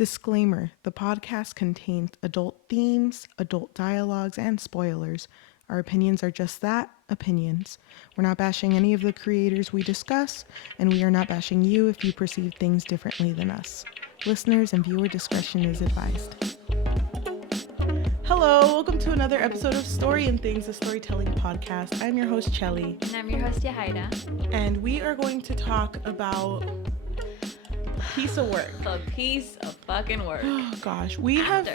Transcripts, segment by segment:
Disclaimer: the podcast contains adult themes, adult dialogues, and spoilers. Our opinions are just that, opinions. We're not bashing any of the creators we discuss, and we are not bashing you if you perceive things differently than us. Listeners and viewer discretion is advised. Hello, welcome to another episode of Story and Things, a storytelling podcast. I'm your host, Cheli. And I'm your host, Yajaira. And we are going to talk about a piece of work. A piece of fucking work. Oh, gosh. We have...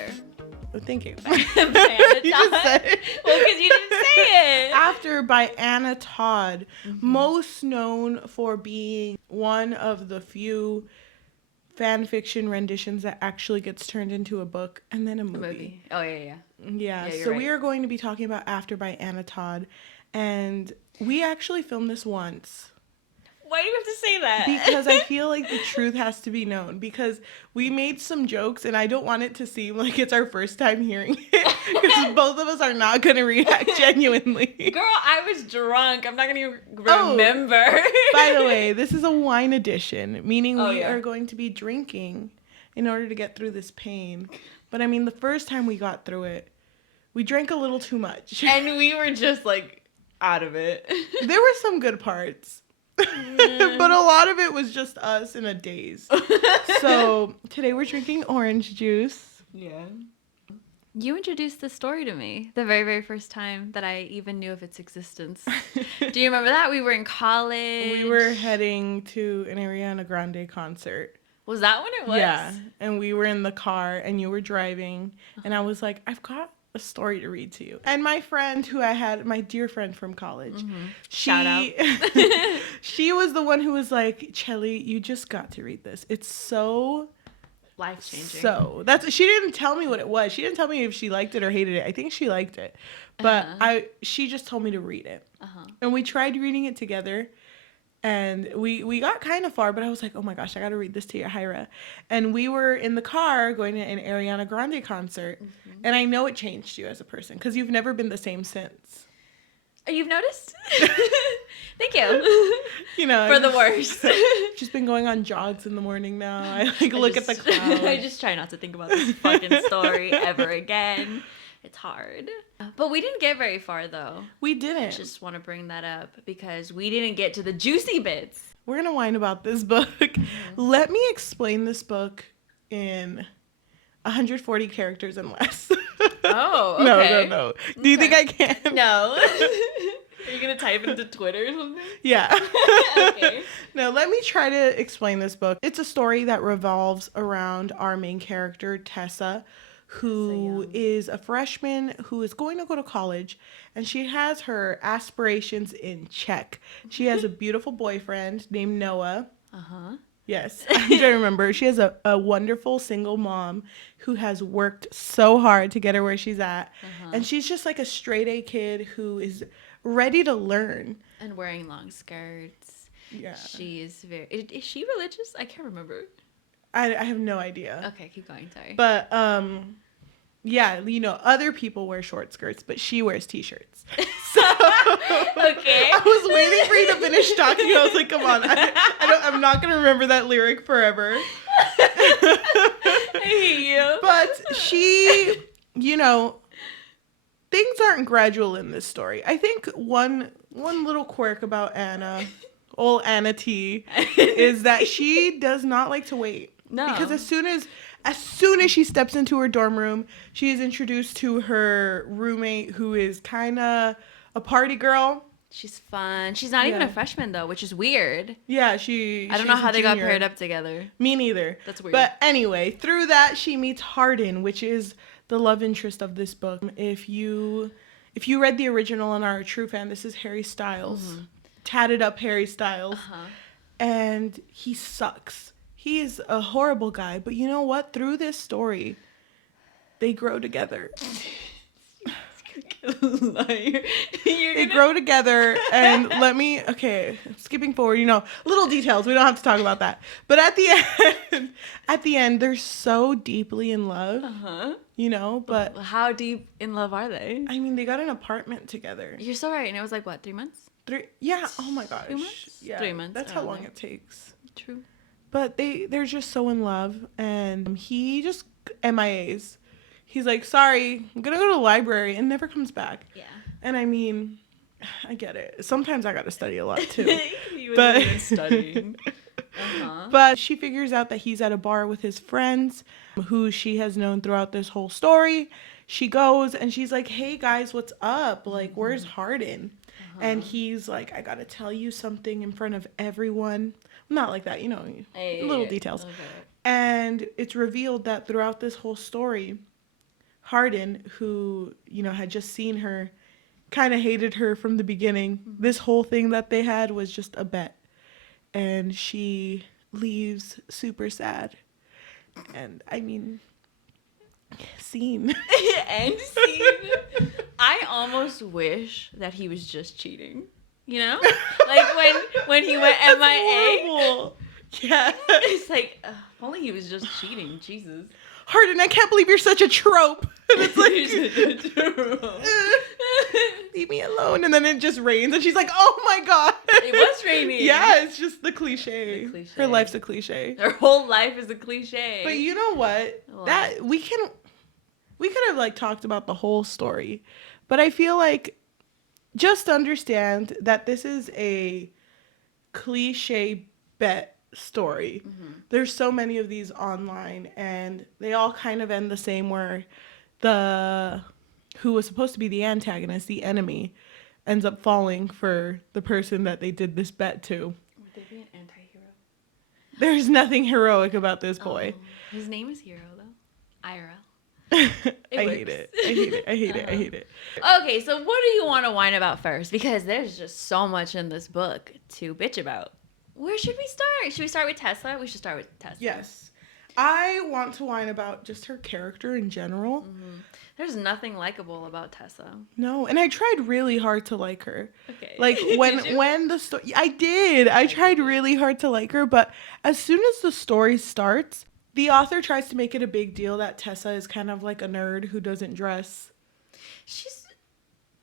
Thank you. You just said it. Well, because you didn't say it. After by Anna Todd, most known for being one of the few fan fiction renditions that actually gets turned into a book and then a movie. Oh, yeah. Yeah, so right. we are going to be talking about After by Anna Todd, and we actually filmed this once. Why do you have to say that? Because I feel like the truth has to be known, because we made some jokes and I don't want it to seem like it's our first time hearing it, because both of us are not going to react genuinely. Girl, I was drunk. I'm not going to remember. By the way, this is a wine edition, meaning we are going to be drinking in order to get through this pain. But I mean, the first time we got through it, we drank a little too much. And we were just like out of it. There were some good parts. But a lot of it was just us in a daze. So today we're drinking orange juice. Yeah. You introduced this story to me the very, very first time that I even knew of its existence. Do you remember that? We were in college. We were heading to an Ariana Grande concert. Was that when it was? Yeah. And we were in the car and you were driving. And I was like, I've got a story to read to you. And my friend who I had, my dear friend from college, Shout out. She was the one who was like, Cheli, you just got to read this. It's so life-changing. So she didn't tell me what it was. She didn't tell me if she liked it or hated it. I think she liked it. But she just told me to read it. And we tried reading it together. And we got kind of far, but I was like, oh my gosh, I got to read this to Yajaira. And we were in the car going to an Ariana Grande concert. And I know it changed you as a person because you've never been the same since. You've noticed? Thank you. You know, for the worst. Just been going on jogs in the morning now. I look at the clouds. I just try not to think about this fucking story ever again. It's hard. But we didn't get very far, though. We didn't. I just want to bring that up because we didn't get to the juicy bits. We're going to whine about this book. Let me explain this book in 140 characters and less. Oh, okay. No. Do you think I can? No. Are you going to type it into Twitter or something? Yeah. Okay. No, let me try to explain this book. It's a story that revolves around our main character, Tessa, who is a freshman who is going to go to college, and she has her aspirations in check. She has a beautiful boyfriend named Noah. Yes, I don't remember. She has a wonderful single mom who has worked so hard to get her where she's at. And she's just like a straight A kid who is ready to learn. And wearing long skirts. Yeah. She is very... Is she religious? I can't remember. I have no idea. Okay, keep going, sorry. But, yeah, you know, other people wear short skirts, but she wears t-shirts. So, okay. I was waiting for you to finish talking. I was like, come on. I'm not going to remember that lyric forever. I hate you. But she, you know, things aren't gradual in this story. I think one little quirk about Anna, old Anna T, is that she does not like to wait. No. Because as soon as she steps into her dorm room, she is introduced to her roommate who is kind of a party girl. She's fun. She's not even a freshman, though, which is weird. Yeah, I don't know how they got paired up together. Me neither. That's weird. But anyway, through that, she meets Hardin, which is the love interest of this book. If you read the original and are a true fan, this is Harry Styles. Tatted up Harry Styles. And he sucks. He is a horrible guy. But you know what? Through this story, they grow together. They grow together, and skipping forward, you know, little details, we don't have to talk about that, but at the end they're so deeply in love, you know. But how deep in love are they? I mean, they got an apartment together. You're so right. And it was like, what, 3 months? Yeah, oh my gosh. 3 months? Yeah, 3 months. that's how long it takes. True. but they're just so in love, and he just MIAs. He's like, sorry, I'm gonna go to the library, and never comes back. Yeah. And I mean, I get it. Sometimes I gotta study a lot too. He was But even studying. Uh-huh. But she figures out that he's at a bar with his friends, who she has known throughout this whole story. She goes and she's like, hey guys, what's up? Like, where's Hardin? And he's like, I gotta tell you something in front of everyone. Not like that, little details. Okay. And it's revealed that throughout this whole story, Hardin, who, had just seen her, kind of hated her from the beginning. This whole thing that they had was just a bet. And she leaves super sad. And I mean, scene. End scene. I almost wish that he was just cheating. Like when he went MIA. Horrible. Yeah. It's like, if only he was just cheating. Jesus. Hardin, I can't believe you're such a trope. And it's like, leave me alone. And then it just rains. And she's like, oh my God. It was raining. Yeah, it's just the cliche. cliche. Her life's a cliche. Her whole life is a cliche. But you know what? What? That we could have like talked about the whole story. But I feel like just understand that this is a cliche bet story. There's so many of these online, and they all kind of end the same, where who was supposed to be the antagonist, the enemy, ends up falling for the person that they did this bet to. Would they be an anti-hero? There's nothing heroic about this boy. His name is Hero, though. IRL. I hate it. Okay, so what do you want to whine about first? Because there's just so much in this book to bitch about. Where should we start? Should we start with Tessa? We should start with Tessa. Yes. I want to whine about just her character in general. There's nothing likable about Tessa. No, and I tried really hard to like her. Okay. Like when the story, I did. I tried really hard to like her, but as soon as the story starts, the author tries to make it a big deal that Tessa is kind of like a nerd who doesn't dress.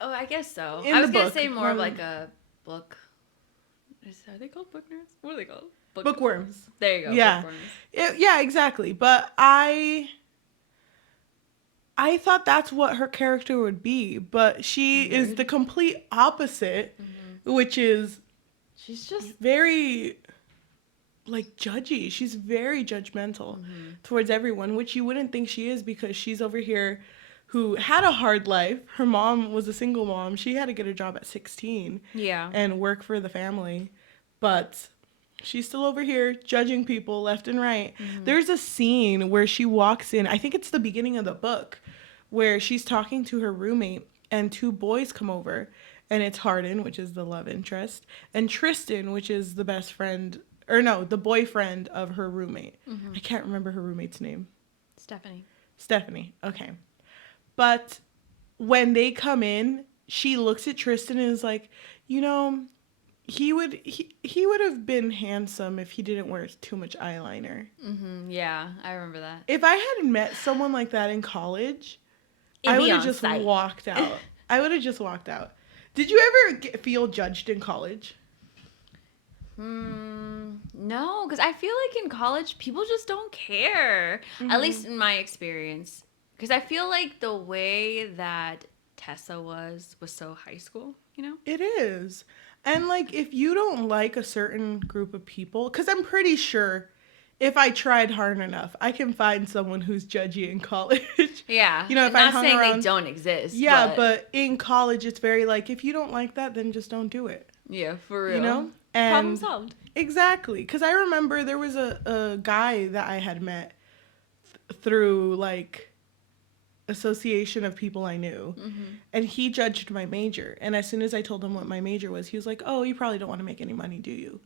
I guess so. In I was the going to book, say more of like a book. Are they called book nerds? What are they called? Bookworms. There you go. Yeah. Bookworms. Yeah, exactly. But I thought that's what her character would be, but she is the complete opposite, which is She's just very like judgy. She's very judgmental towards everyone, which you wouldn't think she is, because she's over here who had a hard life. Her mom was a single mom. She had to get a job at 16 and work for the family. But she's still over here judging people left and right. There's a scene where she walks in, I think it's the beginning of the book, where she's talking to her roommate and two boys come over. And it's Hardin, which is the love interest, and Tristan, which is the best friend, the boyfriend of her roommate. I can't remember her roommate's name. Stephanie. Okay. But when they come in, she looks at Tristan and is like, he would have been handsome if he didn't wear too much eyeliner. Yeah, I remember that. If I had met someone like that in college, I would have just walked out. Did you ever feel judged in college? No, because I feel like in college, people just don't care. At least in my experience. Because I feel like the way that Tessa was so high school, It is. And, like, if you don't like a certain group of people, because I'm pretty sure if I tried hard enough, I can find someone who's judgy in college. Yeah. If I'm not saying they don't exist. Yeah, but in college, it's very like, if you don't like that, then just don't do it. Yeah, for real. And problem solved. Exactly. Because I remember there was a guy that I had met through, like, association of people I knew, and he judged my major. And as soon as I told him what my major was, he was like, oh, you probably don't want to make any money, do you?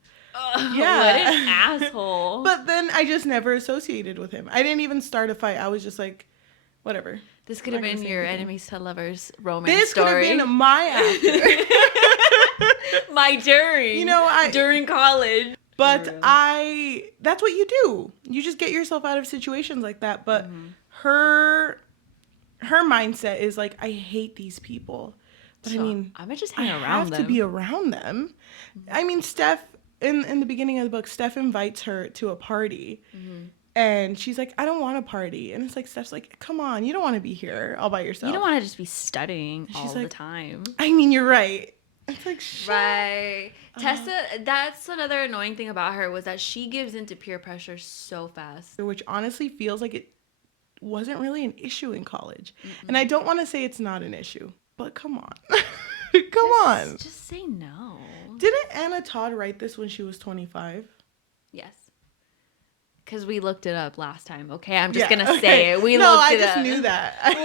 Yeah. What an asshole. But then I just never associated with him. I didn't even start a fight. I was just like, whatever. This could have been your enemies to lovers romance story. This could have been my after. My during. During college. But that's what you do. You just get yourself out of situations like that. But her mindset is like, I hate these people. But so, I might just hang around them. I have to be around them. I mean, Steph, in the beginning of the book, Steph invites her to a party. And she's like, I don't want a party. And it's like, Steph's like, come on, you don't want to be here all by yourself. You don't want to just be studying all like, the time. I mean, you're right. It's like, shit. Right. Tessa, that's another annoying thing about her was that she gives into peer pressure so fast. Which honestly feels like it wasn't really an issue in college. And I don't want to say it's not an issue, but come on. Come on. Just say no. Didn't Anna Todd write this when she was 25? Yes. Because we looked it up last time. Okay, I'm just gonna say it. We looked it up. I just knew that.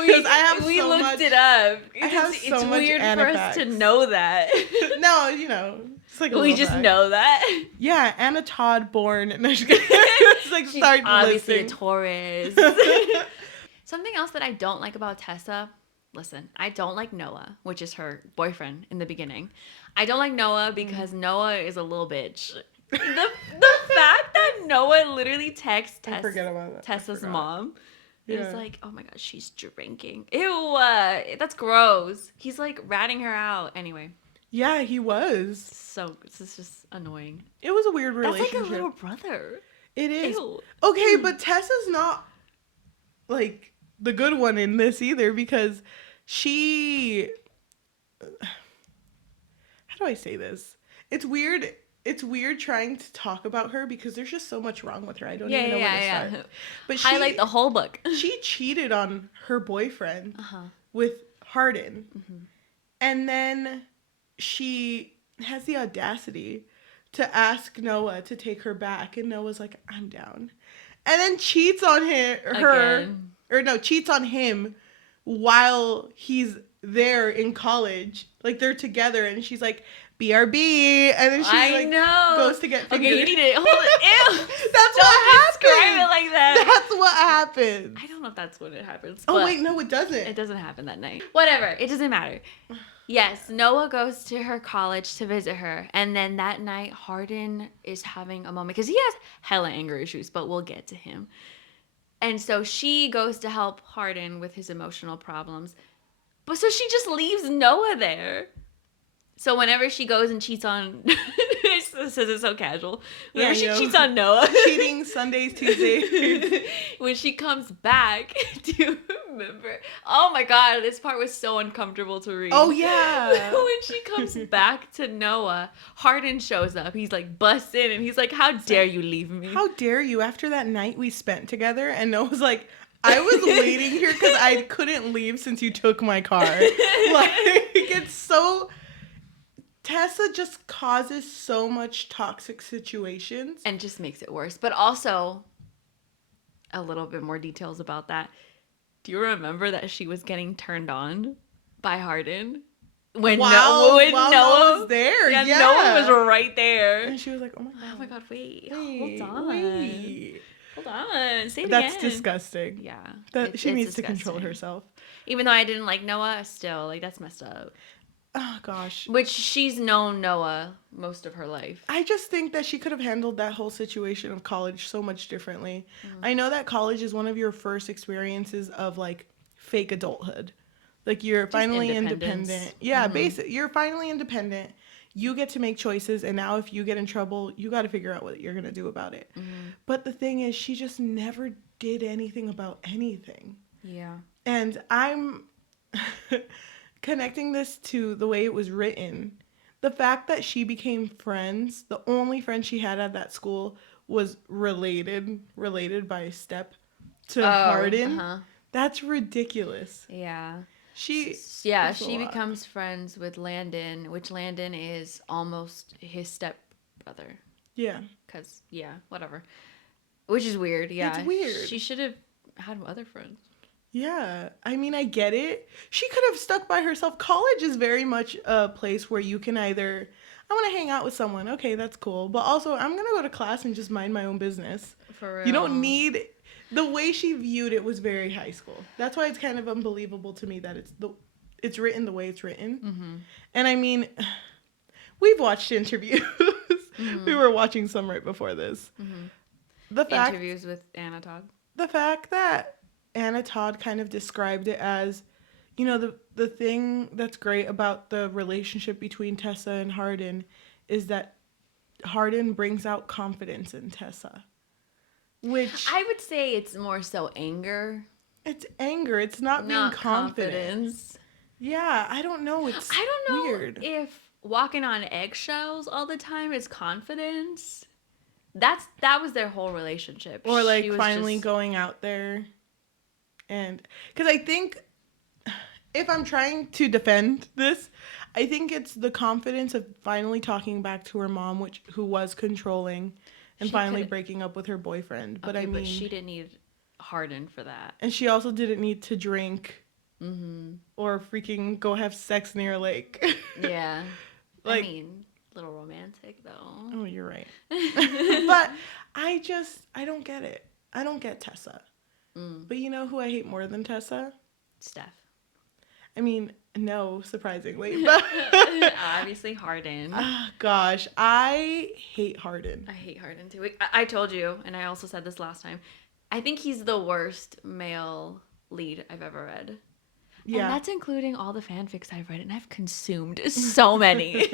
We looked it up. It's weird Anna for us facts. to know that. No, you know, it's like we just fact. know that. Yeah, Anna Todd born. It's like She's start obviously listing. a Taurus. Something else that I don't like about Tessa. Listen, I don't like Noah, which is her boyfriend in the beginning. I don't like Noah because Noah is a little bitch. The fact that Noah literally texts Tessa's mom is like, oh my god, she's drinking. Ew, that's gross. He's like ratting her out. Anyway. Yeah, he was. So this is just annoying. It was a weird relationship. That's like a little brother. It is. Ew. Okay, but Tessa's not like the good one in this either because she. How do I say this? It's weird. It's weird trying to talk about her because there's just so much wrong with her. I don't even know where to start. But highlight the whole book. She cheated on her boyfriend with Hardin. And then she has the audacity to ask Noah to take her back. And Noah's like, I'm down. And then cheats on cheats on him while he's there in college. Like, they're together. And she's like, BRB, and then she goes to get fingered. Okay, you need to hold it. Ew. That's what happened. Describe it like that. That's what happened. I don't know if that's when it happens. Oh wait, no, it doesn't. It doesn't happen that night. Whatever. It doesn't matter. Yes, Noah goes to her college to visit her, and then that night, Hardin is having a moment because he has hella anger issues, but we'll get to him. And so she goes to help Hardin with his emotional problems, but so she just leaves Noah there. So whenever she goes and cheats on, this is so casual. Whenever she cheats on Noah, cheating Sundays, Tuesdays. When she comes back, do you remember? Oh my god, this part was so uncomfortable to read. Oh yeah. When she comes back to Noah, Hardin shows up. He's like busts in, and he's like, "How dare you leave me? How dare you?" After that night we spent together, and Noah's like, I was waiting here because I couldn't leave since you took my car. Like, it's so. Tessa just causes so much toxic situations. And just makes it worse. But also, a little bit more details about that. Do you remember that she was getting turned on by Hardin? When Noah was there. Yeah, Noah was right there. And she was like, oh my god, wait. Hold on. Say it That's again. disgusting. Yeah. She needs to control herself. Even though I didn't like Noah, still, like, that's messed up. Oh, gosh. Which she's known Noah most of her life. I just think that she could have handled that whole situation of college so much differently. I know that college is one of your first experiences of, like, fake adulthood. Like, you're just finally independent. Yeah, basically. You're finally independent. You get to make choices, and now if you get in trouble, you got to figure out what you're going to do about it. But the thing is, she just never did anything about anything. Yeah. And I'm connecting this to the way it was written. The fact that she became friends, the only friend she had at that school was related by step to Hardin. That's ridiculous. Yeah. She becomes friends with Landon, which Landon is almost his stepbrother. Yeah. Because, whatever. Which is weird, yeah. It's weird. She should have had other friends. Yeah. I mean, I get it. She could have stuck by herself. College is very much a place where you can either, I want to hang out with someone. Okay, that's cool. But also, I'm going to go to class and just mind my own business. For real. You don't need... The way she viewed it was very high school. That's why it's kind of unbelievable to me that it's written the way it's written. And I mean, we've watched interviews. We were watching some right before this. Interviews with Anna Todd. The fact that Anna Todd kind of described it as, you know, the thing that's great about the relationship between Tessa and Hardin is that Hardin brings out confidence in Tessa, which I would say it's more so anger, it's anger. It's not being not confident. confidence. Yeah, I don't know. It's I don't know weird. if walking on eggshells all the time is confidence. That was their whole relationship. Or like She was finally just, going out there, and because I think if I'm trying to defend this, I think it's the confidence of finally talking back to her mom, who was controlling, and She finally could- breaking up with her boyfriend. But okay, I mean, but she didn't need Harden for that. and she also didn't need to drink Mm-hmm. or freaking go have sex near a lake. Yeah. Like- I mean, a little romantic though. Oh, you're right. But I don't get it. I don't get Tessa. But you know who I hate more than Tessa? Steph. I mean, no, surprisingly. But Obviously Harden. gosh, I hate Hardin. I hate Harden too. I told you, and I also said this last time. I think he's the worst male lead I've ever read. Yeah. And that's including all the fanfics I've read, and I've consumed so many.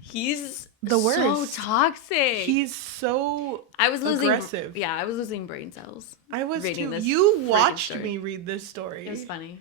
He's The worst. so toxic. He's so I was losing aggressive. Yeah, I was losing brain cells. I was reading too. this You freaking watched story. me read this story. It was funny.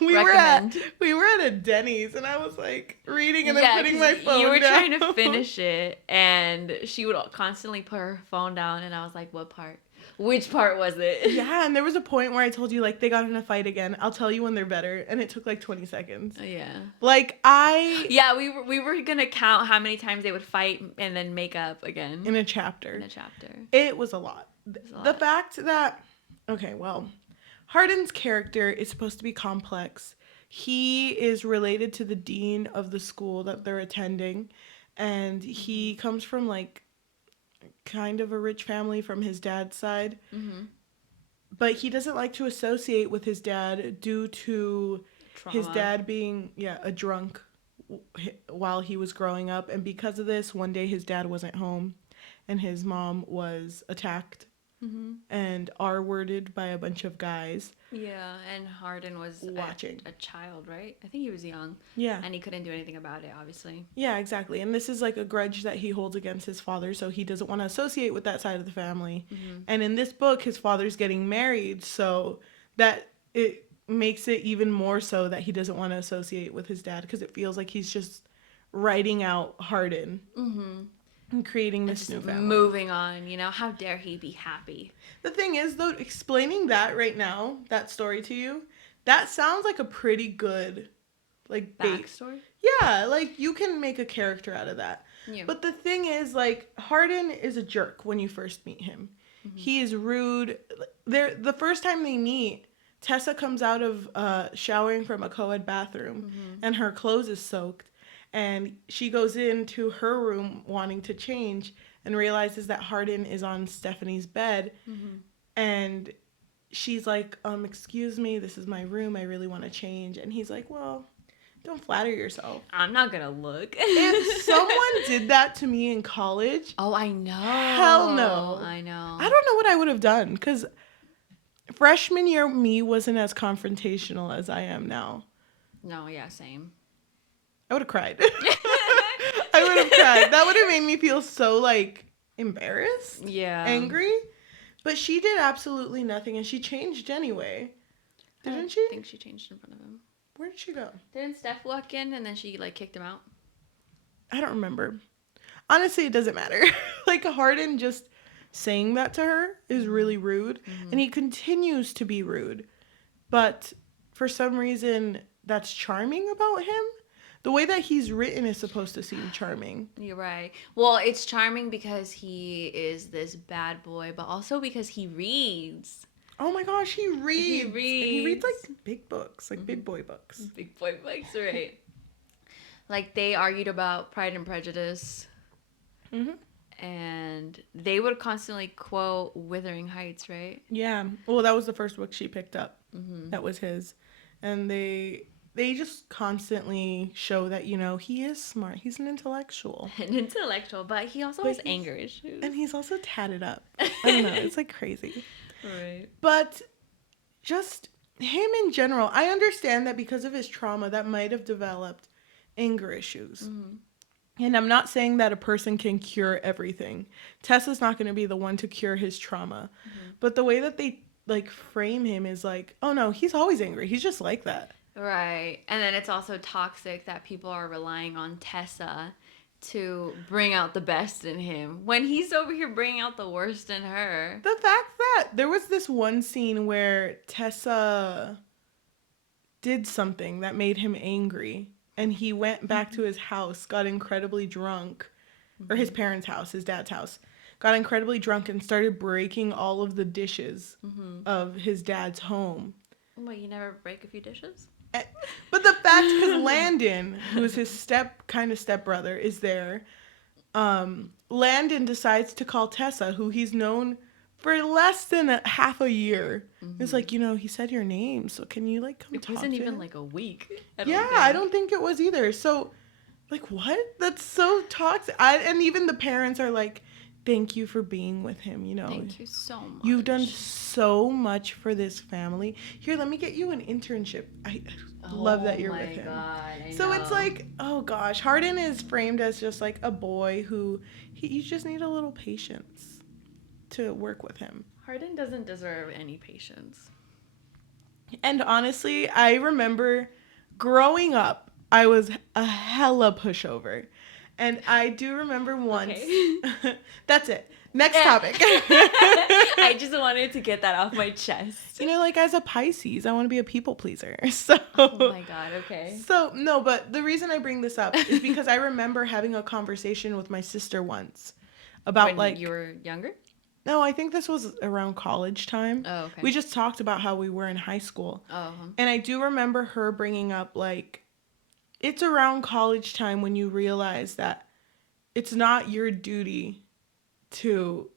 we Recommend. were at a Denny's and I was like reading and then Yeah, putting my 'cause phone you were down. trying to finish it, and she would constantly put her phone down, and I was like, "What part? Which part was it?" Yeah, and there was a point where I told you like they got in a fight again. I'll tell you when they're better, and it took like 20 seconds. Yeah. Like Yeah, we were gonna count how many times they would fight and then make up again in a chapter. in a chapter. It was a lot. was a The lot. fact that okay, well, Hardin's character is supposed to be complex. He is related to the dean of the school that they're attending, and he comes from like kind of a rich family from his dad's side. Mm-hmm. But he doesn't like to associate with his dad due to his dad being a drunk while he was growing up, and because of this, one day his dad wasn't home and his mom was attacked and R-worded by a bunch of guys. Yeah, and Hardin was Watching. a child, right? I think he was young. Yeah. And he couldn't do anything about it, obviously. Yeah, exactly. And this is like a grudge that he holds against his father, so he doesn't want to associate with that side of the family. And in this book, his father's getting married, so that it makes it even more so that he doesn't want to associate with his dad because it feels like he's just writing out Hardin and creating this new family. Moving on, how dare he be happy? The thing is, though, explaining that right now, that story to you, that sounds like a pretty good, like, Backstory? Yeah, like, you can make a character out of that. Yeah. But the thing is, like, Hardin is a jerk when you first meet him. He is rude. The first time they meet, Tessa comes out of showering from a co-ed bathroom, and her clothes is soaked. And she goes into her room wanting to change and realizes that Hardin is on Stephanie's bed. And she's like, excuse me, this is my room. I really want to change. And he's like, well, don't flatter yourself. I'm not gonna look. If someone did that to me in college, Oh, I know. Hell no. I know. I don't know what I would have done because freshman year me wasn't as confrontational as I am now. No, yeah, same. I would have cried. I would have cried. That would have made me feel so, like, embarrassed, Yeah. angry. But she did absolutely nothing, and she changed anyway. Didn't she? I think she changed in front of him. Where did she go? Didn't Steph walk in and then she, kicked him out? I don't remember. Honestly, it doesn't matter. Like, Hardin just saying that to her is really rude, and he continues to be rude. But for some reason, that's charming about him. The way that he's written is supposed to seem charming. You're right. Well, it's charming because he is this bad boy, but also because he reads. Oh my gosh, he reads. And he reads reads. like big books, like big boy books. Big boy bikes, right? Like, they argued about Pride and Prejudice, and they would constantly quote Wuthering Heights, right? Yeah. Well, that was the first book she picked up. That was his. And they just constantly show that, he is smart. He's an intellectual. An intellectual, but he also has anger issues. And he's also tatted up. I don't know. It's like crazy. Right. But just him in general, I understand that because of his trauma, that might have developed anger issues. And I'm not saying that a person can cure everything. Tessa's not going to be the one to cure his trauma. Mm-hmm. But the way that they like frame him is like, oh no, he's always angry. He's just like that. Right. And then it's also toxic that people are relying on Tessa to bring out the best in him when he's over here bringing out the worst in her. The fact that there was this one scene where Tessa did something that made him angry, and he went back to his house, got incredibly drunk, or his parents' house, his dad's house, got incredibly drunk and started breaking all of the dishes of his dad's home. Well, you never break a few dishes? But the fact, because Landon, who is his stepbrother, is there. Landon decides to call Tessa, who he's known for less than half a year. It's like, he said your name, so can you like come talk to him? It wasn't even like a week. I don't think it was either. So, like, what? That's so toxic. And even the parents are like, thank you for being with him, Thank you so much. You've done so much for this family. Here, let me get you an internship. I love that you're with him. So it's like, oh gosh, Hardin is framed as just like a boy who you just need a little patience to work with him. Hardin doesn't deserve any patience. And honestly, I remember growing up, I was a hella pushover. And I do remember once. Okay. That's it. Next topic. I just wanted to get that off my chest. Like as a Pisces, I want to be a people pleaser. So. Oh my God. Okay. So no, but the reason I bring this up is because I remember having a conversation with my sister once about when you were younger. No, I think this was around college time. Oh, okay. We just talked about how we were in high school. Oh. And I do remember her bringing up like. It's around college time when you realize that it's not your duty to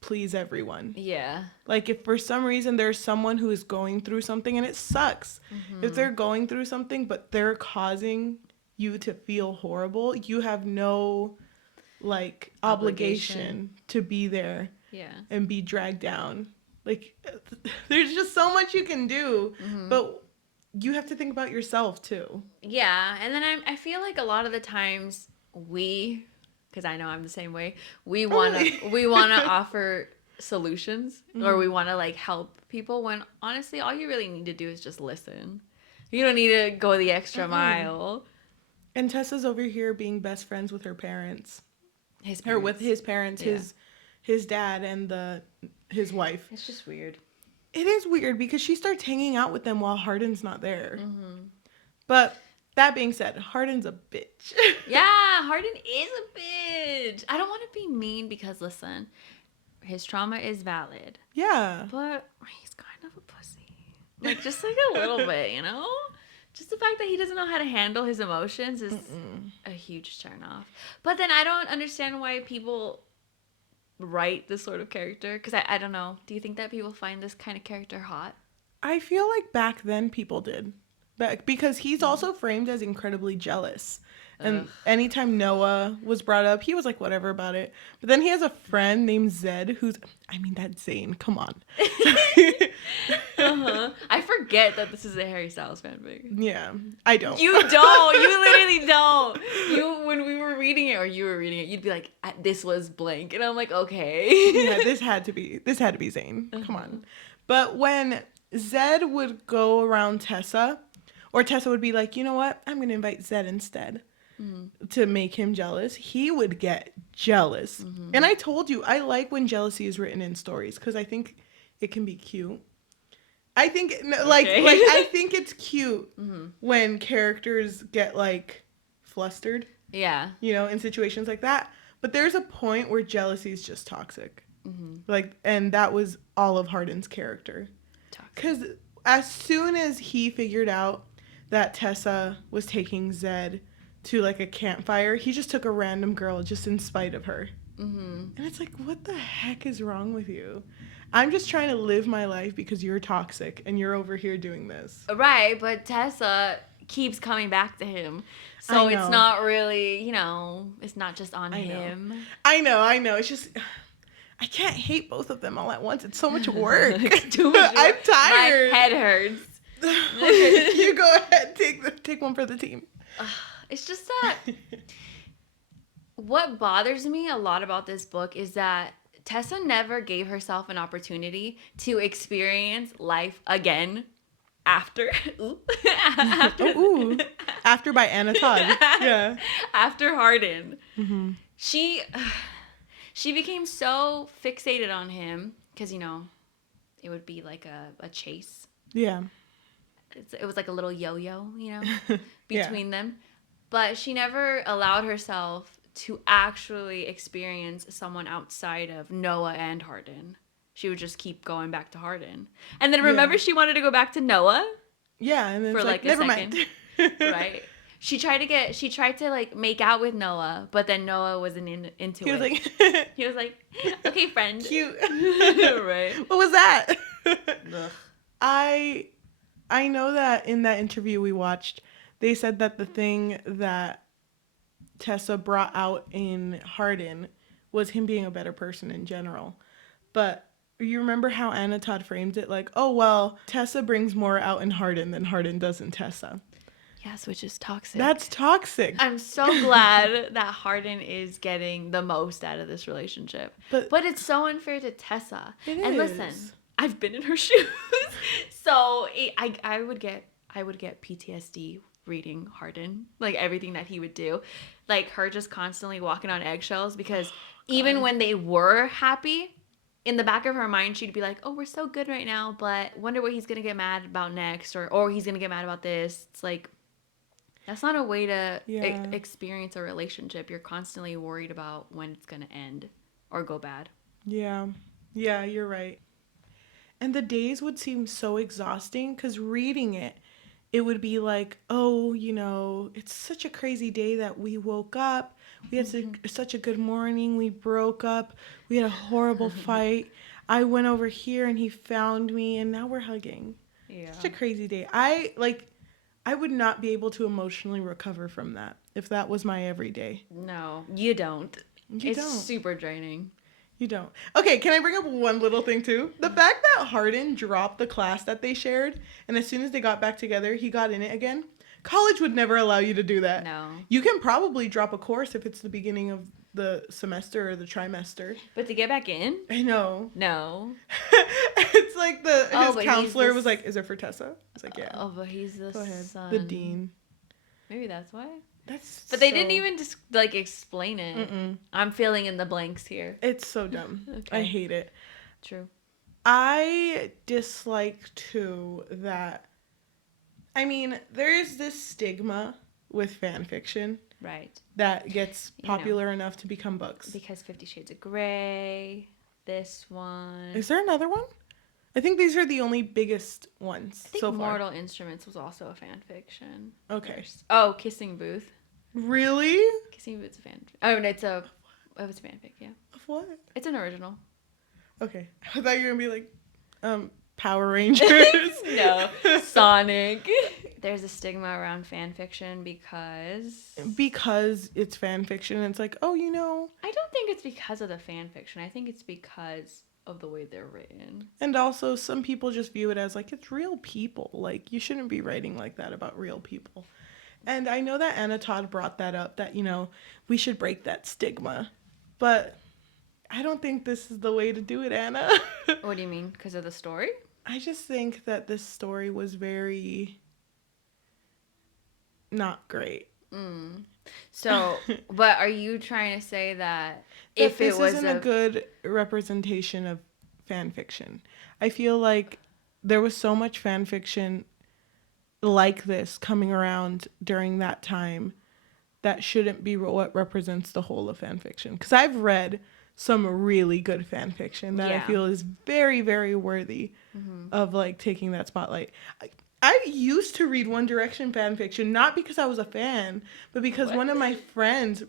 please everyone. Yeah. Like if for some reason there's someone who is going through something and it sucks. If they're going through something but they're causing you to feel horrible, you have no like obligation to be there. Yeah. And be dragged down. Like there's just so much you can do, but you have to think about yourself too. Yeah, and then I feel like a lot of the times because I know I'm the same way, we wanna offer solutions or we wanna like help people when honestly all you really need to do is just listen. You don't need to go the extra mile. And Tessa's over here being best friends with her parents. His parents, his dad and his wife. It's just weird. It is weird because she starts hanging out with them while Hardin's not there. But that being said, Hardin's a bitch. Yeah, Hardin is a bitch. I don't want to be mean because, listen, his trauma is valid. Yeah. But he's kind of a pussy. Like, just like a little bit, Just the fact that he doesn't know how to handle his emotions is a huge turnoff. But then I don't understand why people write this sort of character, because I don't know, do you think that people find this kind of character hot? I feel like back then people did, because he's also framed as incredibly jealous, and anytime Noah was brought up, he was like whatever about it. But then he has a friend named Zed that's Zane, come on. I forget that this is a Harry Styles fanfic. Yeah, I don't. You don't. You literally don't. When we were reading it or you were reading it, you'd be like, this was blank. And I'm like, okay. Yeah, this had to be Zane. Come on. But when Zed would go around Tessa, or Tessa would be like, you know what? I'm going to invite Zed instead to make him jealous. He would get jealous. And I told you, I like when jealousy is written in stories because I think it can be cute. I think I think it's cute when characters get like flustered. Yeah. In situations like that. But there's a point where jealousy is just toxic. And that was all of Hardin's character. Because as soon as he figured out that Tessa was taking Zed to like a campfire, he just took a random girl just in spite of her. And it's like, what the heck is wrong with you? I'm just trying to live my life because you're toxic and you're over here doing this. Right, but Tessa keeps coming back to him. So it's not really, it's not just on him. I know. It's just, I can't hate both of them all at once. It's so much work. It's too much work. I'm tired. My head hurts. Okay, you go ahead. Take one for the team. It's just that What bothers me a lot about this book is that Tessa never gave herself an opportunity to experience life again after. Ooh. After, Ooh. After by Anna Todd. Yeah. After Hardin. Mm-hmm. She became so fixated on him because, you know, it would be like a chase. Yeah. It was like a little yo-yo, you know, Yeah. between them. But she never allowed herself to actually experience someone outside of Noah and Hardin. She would just keep going back to Hardin. And then remember she wanted to go back to Noah? Yeah, and then for it's like, a never second. mind. Right? She tried to like make out with Noah, but then Noah wasn't into He was it. like, He was like, okay, friend. cute. Right. What was that? Ugh. I know that in that interview we watched, they said that the thing that Tessa brought out in Hardin was him being a better person in general. But you remember how Anna Todd framed it like, oh, well, Tessa brings more out in Hardin than Hardin does in Tessa. Yes, which is toxic. That's toxic. I'm so glad that Hardin is getting the most out of this relationship. But it's so unfair to Tessa. And listen, I've been in her shoes. So I would get PTSD reading Hardin, like everything that he would do, like her just constantly walking on eggshells, because even when they were happy, in the back of her mind she'd be like, oh, we're so good right now, but wonder what he's gonna get mad about next, or he's gonna get mad about this. It's like, that's not a way to experience a relationship. You're constantly worried about when it's gonna end or go bad. Yeah, you're right. And the days would seem so exhausting because reading it would be like, oh, you know, it's such a crazy day that we woke up. We had such a good morning. We broke up. We had a horrible fight. I went over here and he found me and now we're hugging. Yeah. Such a crazy day. I would not be able to emotionally recover from that if that was my everyday. No, you don't. It's super draining. You don't. Okay, can I bring up one little thing too? The fact that Hardin dropped the class that they shared, and as soon as they got back together, he got in it again. College would never allow you to do that. No. You can probably drop a course if it's the beginning of the semester or the trimester. But to get back in? I know. No. It's like his counselor was like, is it for Tessa? I was like, yeah. Oh, but he's the son. The dean. Maybe that's why. But they didn't even just like explain it. Mm-mm. I'm filling in the blanks here. It's so dumb. Okay. I hate it. True. I dislike too that, I mean, there is this stigma with fan fiction. Right. That gets popular enough to become books. Because 50 Shades of Grey, this one. Is there another one? I think these are the only biggest ones so far. Mortal Instruments was also a fan fiction. Okay. Oh, Kissing Booth. Really? Kissing Booth's a fan. Oh, no, it was a fanfic, yeah. Of what? It's an original. Okay. I thought you were going to be like, Power Rangers. No. Sonic. There's a stigma around fan fiction because it's fan fiction. It's like, oh, you know. I don't think it's because of the fan fiction. I think it's because of the way they're written. And also, some people just view it as like, it's real people. Like, you shouldn't be writing like that about real people. And I know that Anna Todd brought that up, that, you know, we should break that stigma. But I don't think this is the way to do it, Anna. What do you mean? Because of the story? I just think that this story was very not great. So, but are you trying to say that if it was isn't a good representation of fan fiction? I feel like there was so much fan fiction like this coming around during that time that shouldn't be what represents the whole of fan fiction. Because I've read some really good fan fiction that I feel is very, very worthy of like taking that spotlight. I used to read One Direction fan fiction, not because I was a fan, but because one of my friends,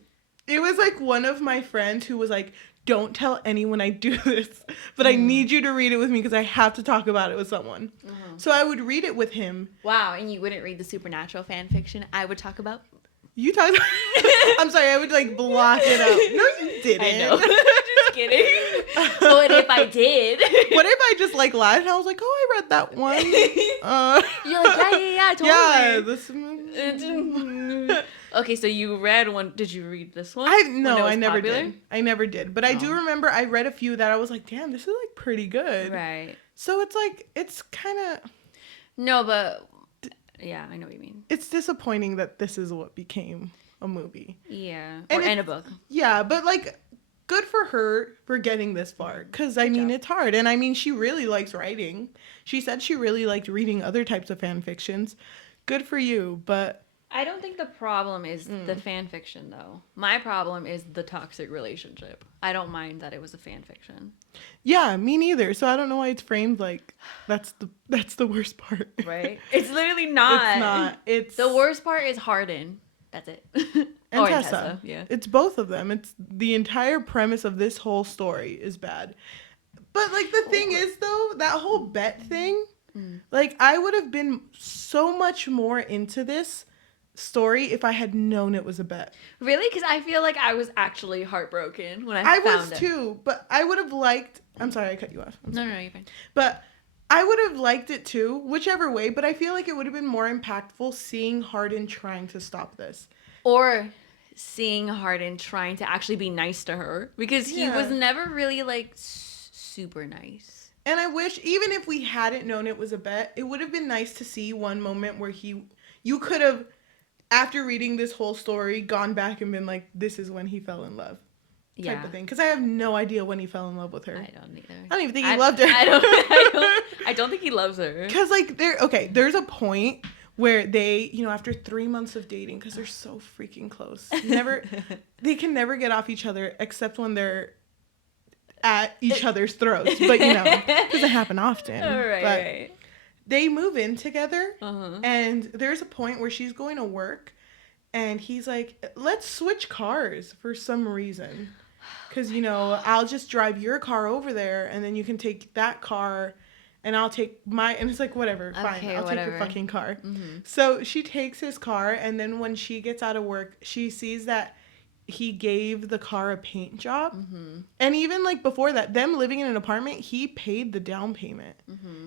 it was like one of my friends who was like, don't tell anyone I do this, but I need you to read it with me because I have to talk about it with someone. So I would read it with him. Wow, and you wouldn't read the supernatural fan fiction I would talk about? You talked about I'm sorry, I would like block it out. No, you didn't. I know. Just kidding. But if I did. What if I just like lied and I was like, oh, I read that one. You're like, yeah, totally. Yeah, this. Okay, so you read one. Did you read this one? No, I never did. I never did. But I do remember I read a few that I was like, damn, this is like pretty good. Right. So it's like, it's kind of. No, but yeah, I know what you mean. It's disappointing that this is what became a movie. Yeah. And a book. Yeah, but like, good for her for getting this far. Because, I mean, it's hard. And I mean, she really likes writing. She said she really liked reading other types of fan fictions. Good for you, but... I don't think the problem is the fan fiction, though. My problem is the toxic relationship. I don't mind that it was a fan fiction. Yeah, me neither. So I don't know why it's framed like that's the worst part. Right? It's literally not. It's not. It's the worst part is Hardin. That's it. And Tessa. Tessa. Yeah. It's both of them. It's the entire premise of this whole story is bad. But like the thing is though, that whole bet thing, like I would have been so much more into this story if I had known it was a bet. Really? Because I feel like I was actually heartbroken when I found it. I was too, but I would have liked... I'm sorry, I cut you off. No, you're fine. But I would have liked it too, whichever way, but I feel like it would have been more impactful seeing Hardin trying to stop this. Or seeing Hardin trying to actually be nice to her. Because he was never really, like, super nice. And I wish, even if we hadn't known it was a bet, it would have been nice to see one moment where you could have... after reading this whole story, gone back and been like, this is when he fell in love. Type of thing. Because I have no idea when he fell in love with her. I don't either. I don't even think he loved her. I don't think he loves her. Because, like, there's a point where they, after 3 months of dating, because they're so freaking close, they can never get off each other except when they're at each other's throats. But, it doesn't happen often. Right. They move in together, and there's a point where she's going to work, and he's like, let's switch cars for some reason. Because, I'll just drive your car over there, and then you can take that car, and I'll take my... And it's like, whatever, fine. I'll take your fucking car. So she takes his car, and then when she gets out of work, she sees that he gave the car a paint job. And even like before that, them living in an apartment, he paid the down payment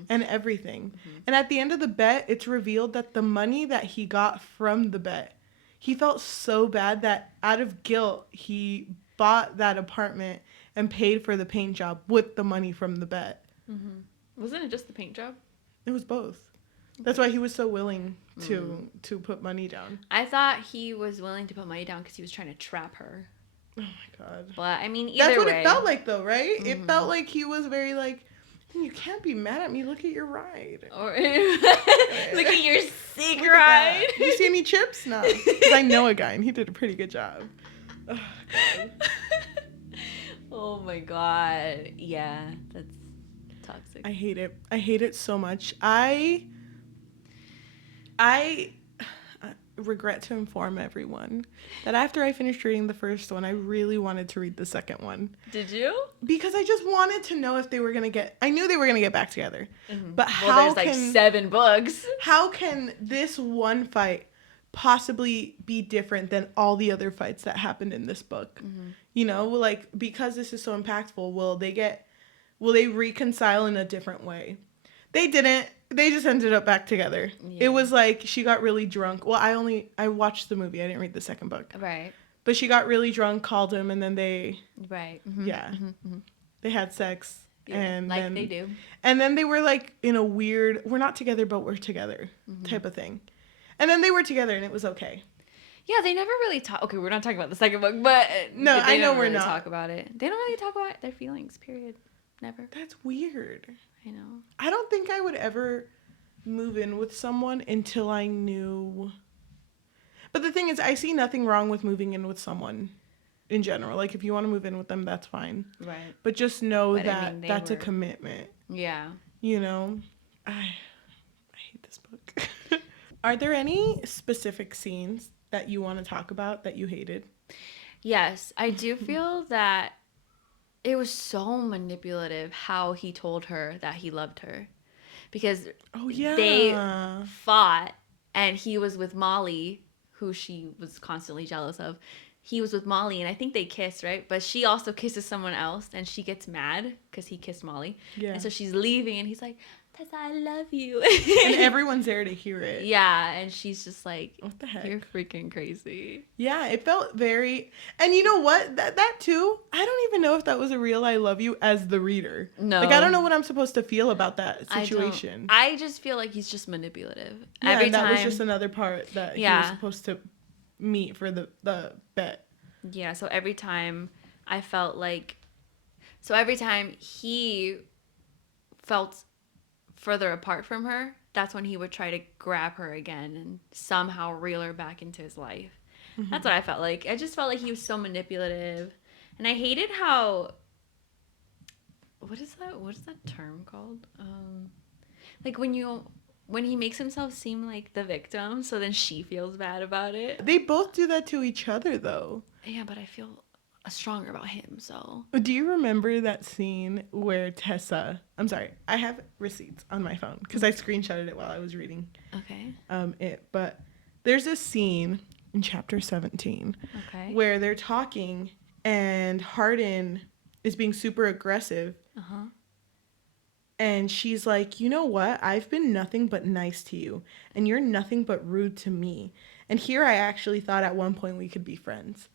and everything. And at the end of the bet, it's revealed that the money that he got from the bet, he felt so bad that out of guilt, he bought that apartment and paid for the paint job with the money from the bet. Wasn't it just the paint job? It was both. That's why he was so willing to put money down. I thought he was willing to put money down because he was trying to trap her. Oh my God. But I mean, either That's what way. it felt like though, right? It felt like he was very like, you can't be mad at me. Look at your ride. Or look at your sick ride. You see any chips? No. Because I know a guy and he did a pretty good job. Oh, God. Oh my God. Yeah, that's toxic. I hate it. I hate it so much. I regret to inform everyone that after I finished reading the first one, I really wanted to read the second one. Did you? Because I just wanted to know if they were going to get... I knew they were going to get back together. But there's like 7 books. How can this one possibly be different than all the other fights that happened in this book? Like, because this is so impactful, will they reconcile in a different way? They didn't. They just ended up back together. Yeah. It was like she got really drunk. Well, I watched the movie. I didn't read the second book. Right. But she got really drunk, called him, and then they... Right. Yeah. They had sex. Yeah, and like then, they do. And then they were like in a weird, we're not together, but we're together type of thing. And then they were together and it was okay. Yeah, they never really talk. Okay, we're not talking about the second book, but... No, I know we're really not. Talk about it. They don't really talk about their feelings, period. Never. That's weird. I know. I don't think I would ever move in with someone until I knew. But the thing is, I see nothing wrong with moving in with someone in general. Like, if you want to move in with them, that's fine. Right. But just know that that's a commitment. Yeah. I hate this book. Are there any specific scenes that you want to talk about that you hated? Yes, I do feel that it was so manipulative how he told her that he loved her. Because they fought and he was with Molly, who she was constantly jealous of. he was with Molly, and I think they kissed, right? But she also kisses someone else, and she gets mad because he kissed Molly. Yeah. And so she's leaving, and he's like, Tessa, I love you. And everyone's there to hear it. Yeah, and she's just like, what the heck? You're freaking crazy. Yeah, it felt very... And you know what? That too, I don't even know if that was a real I love you as the reader. No. Like, I don't know what I'm supposed to feel about that situation. I just feel like he's just manipulative. Yeah, Every and that time... was just another part that he was supposed to meet for the bet. Yeah, so every time I felt like... So every time he felt further apart from her, that's when he would try to grab her again and somehow reel her back into his life. Mm-hmm. That's what I felt like. I just felt like he was so manipulative. And I hated how... What is that term called? Like when he makes himself seem like the victim, so then she feels bad about it. They both do that to each other, though. Yeah, but I feel stronger about him, so... Do you remember that scene where Tessa... I'm sorry, I have receipts on my phone because I screenshotted it while I was reading. Okay. But there's a scene in chapter 17 where they're talking and Hardin is being super aggressive. Uh-huh. And she's like, you know what? I've been nothing but nice to you, and you're nothing but rude to me. And here I actually thought at one point we could be friends.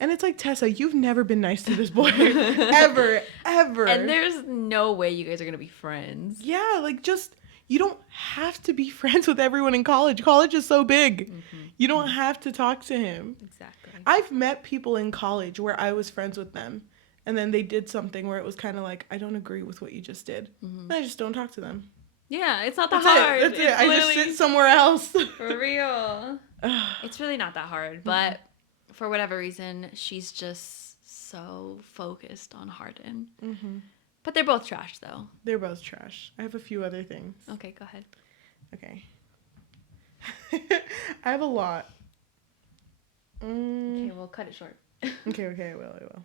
And it's like, Tessa, you've never been nice to this boy. Ever. And there's no way you guys are going to be friends. Yeah, like just, you don't have to be friends with everyone in college. College is so big. Mm-hmm. You don't have to talk to him. Exactly. I've met people in college where I was friends with them. And then they did something where it was kind of like, I don't agree with what you just did. Mm-hmm. And I just don't talk to them. Yeah, it's not that hard. That's it. I just sit somewhere else. For real. It's really not that hard. But for whatever reason, she's just so focused on Hardin. Mm-hmm. But they're both trash, though. They're both trash. I have a few other things. Okay, go ahead. Okay. I have a lot. Okay, we'll cut it short. Okay, I will.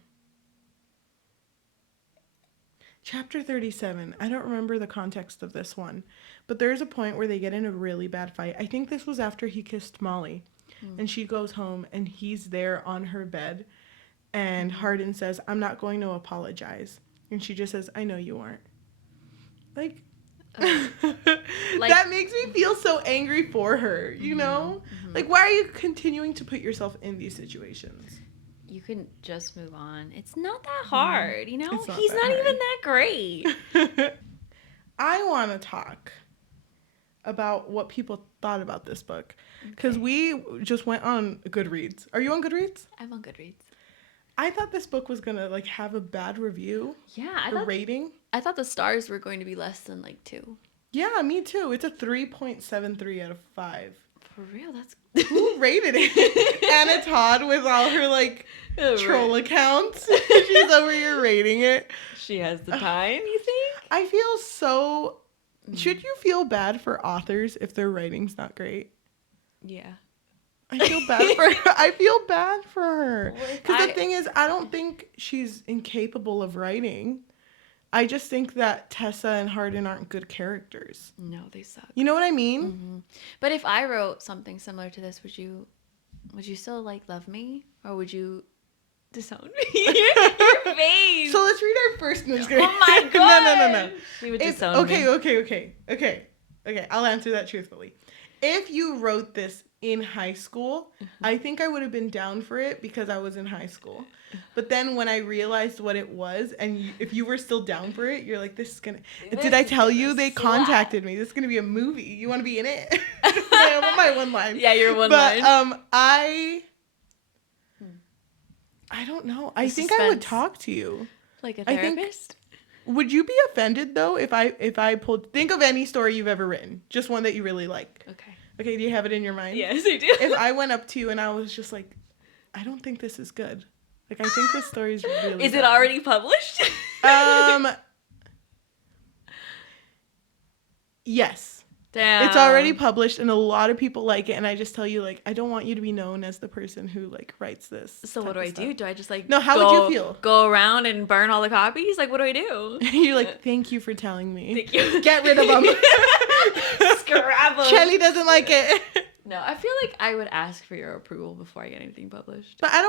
Chapter 37. I don't remember the context of this one, but there's a point where they get in a really bad fight. I think this was after he kissed Molly, and she goes home, and he's there on her bed, and Hardin says, I'm not going to apologize. And she just says, I know you aren't. Like, that makes me feel so angry for her, you know? Mm-hmm. Like, why are you continuing to put yourself in these situations? You can just move on. It's not that hard, you know? He's not hard. even that great. I want to talk about what people thought about this book. Because we just went on Goodreads. Are you on Goodreads? I'm on Goodreads. I thought this book was going to, like, have a bad review. Yeah. Rating. I thought the stars were going to be less than, 2. Yeah, me too. It's a 3.73 out of 5. For real? That's... Who rated it? Anna Todd with all her, troll accounts. She's over here rating it. She has the time, you think? I feel so... Should you feel bad for authors if their writing's not great? Yeah. I feel bad for her. I feel bad for her. Because the thing is, I don't think she's incapable of writing. I just think that Tessa and Hardin aren't good characters. No, they suck. You know what I mean? Mm-hmm. But if I wrote something similar to this, would you still love me, or would you disown me? Your face. So let's read our first news. Oh my god. No. She would disown me. Okay. I'll answer that truthfully. If you wrote this in high school, I think I would have been down for it because I was in high school. But then when I realized what it was, and if you were still down for it, you're like, this is gonna... Did I tell you? They contacted me. This is gonna be a movie. You want to be in it? I want my one line. Yeah, your one line. But I don't know. I think I would talk to you. Like a therapist? Would you be offended, though, if I pulled... Think of any story you've ever written. Just one that you really like. Okay, do you have it in your mind? Yes, I do. If I went up to you and I was just like, I don't think this is good. Like, I think this story is really Is it already published? Yes. Damn. It's already published and a lot of people like it, and I just tell you, I don't want you to be known as the person who, writes this. So what do I do? Do I just, No, how would you feel? Go around and burn all the copies? What do I do? You're like, thank you for telling me. Thank you. Get rid of them. Scrap them. Cheli doesn't like it. No, I feel like I would ask for your approval before I get anything published. But I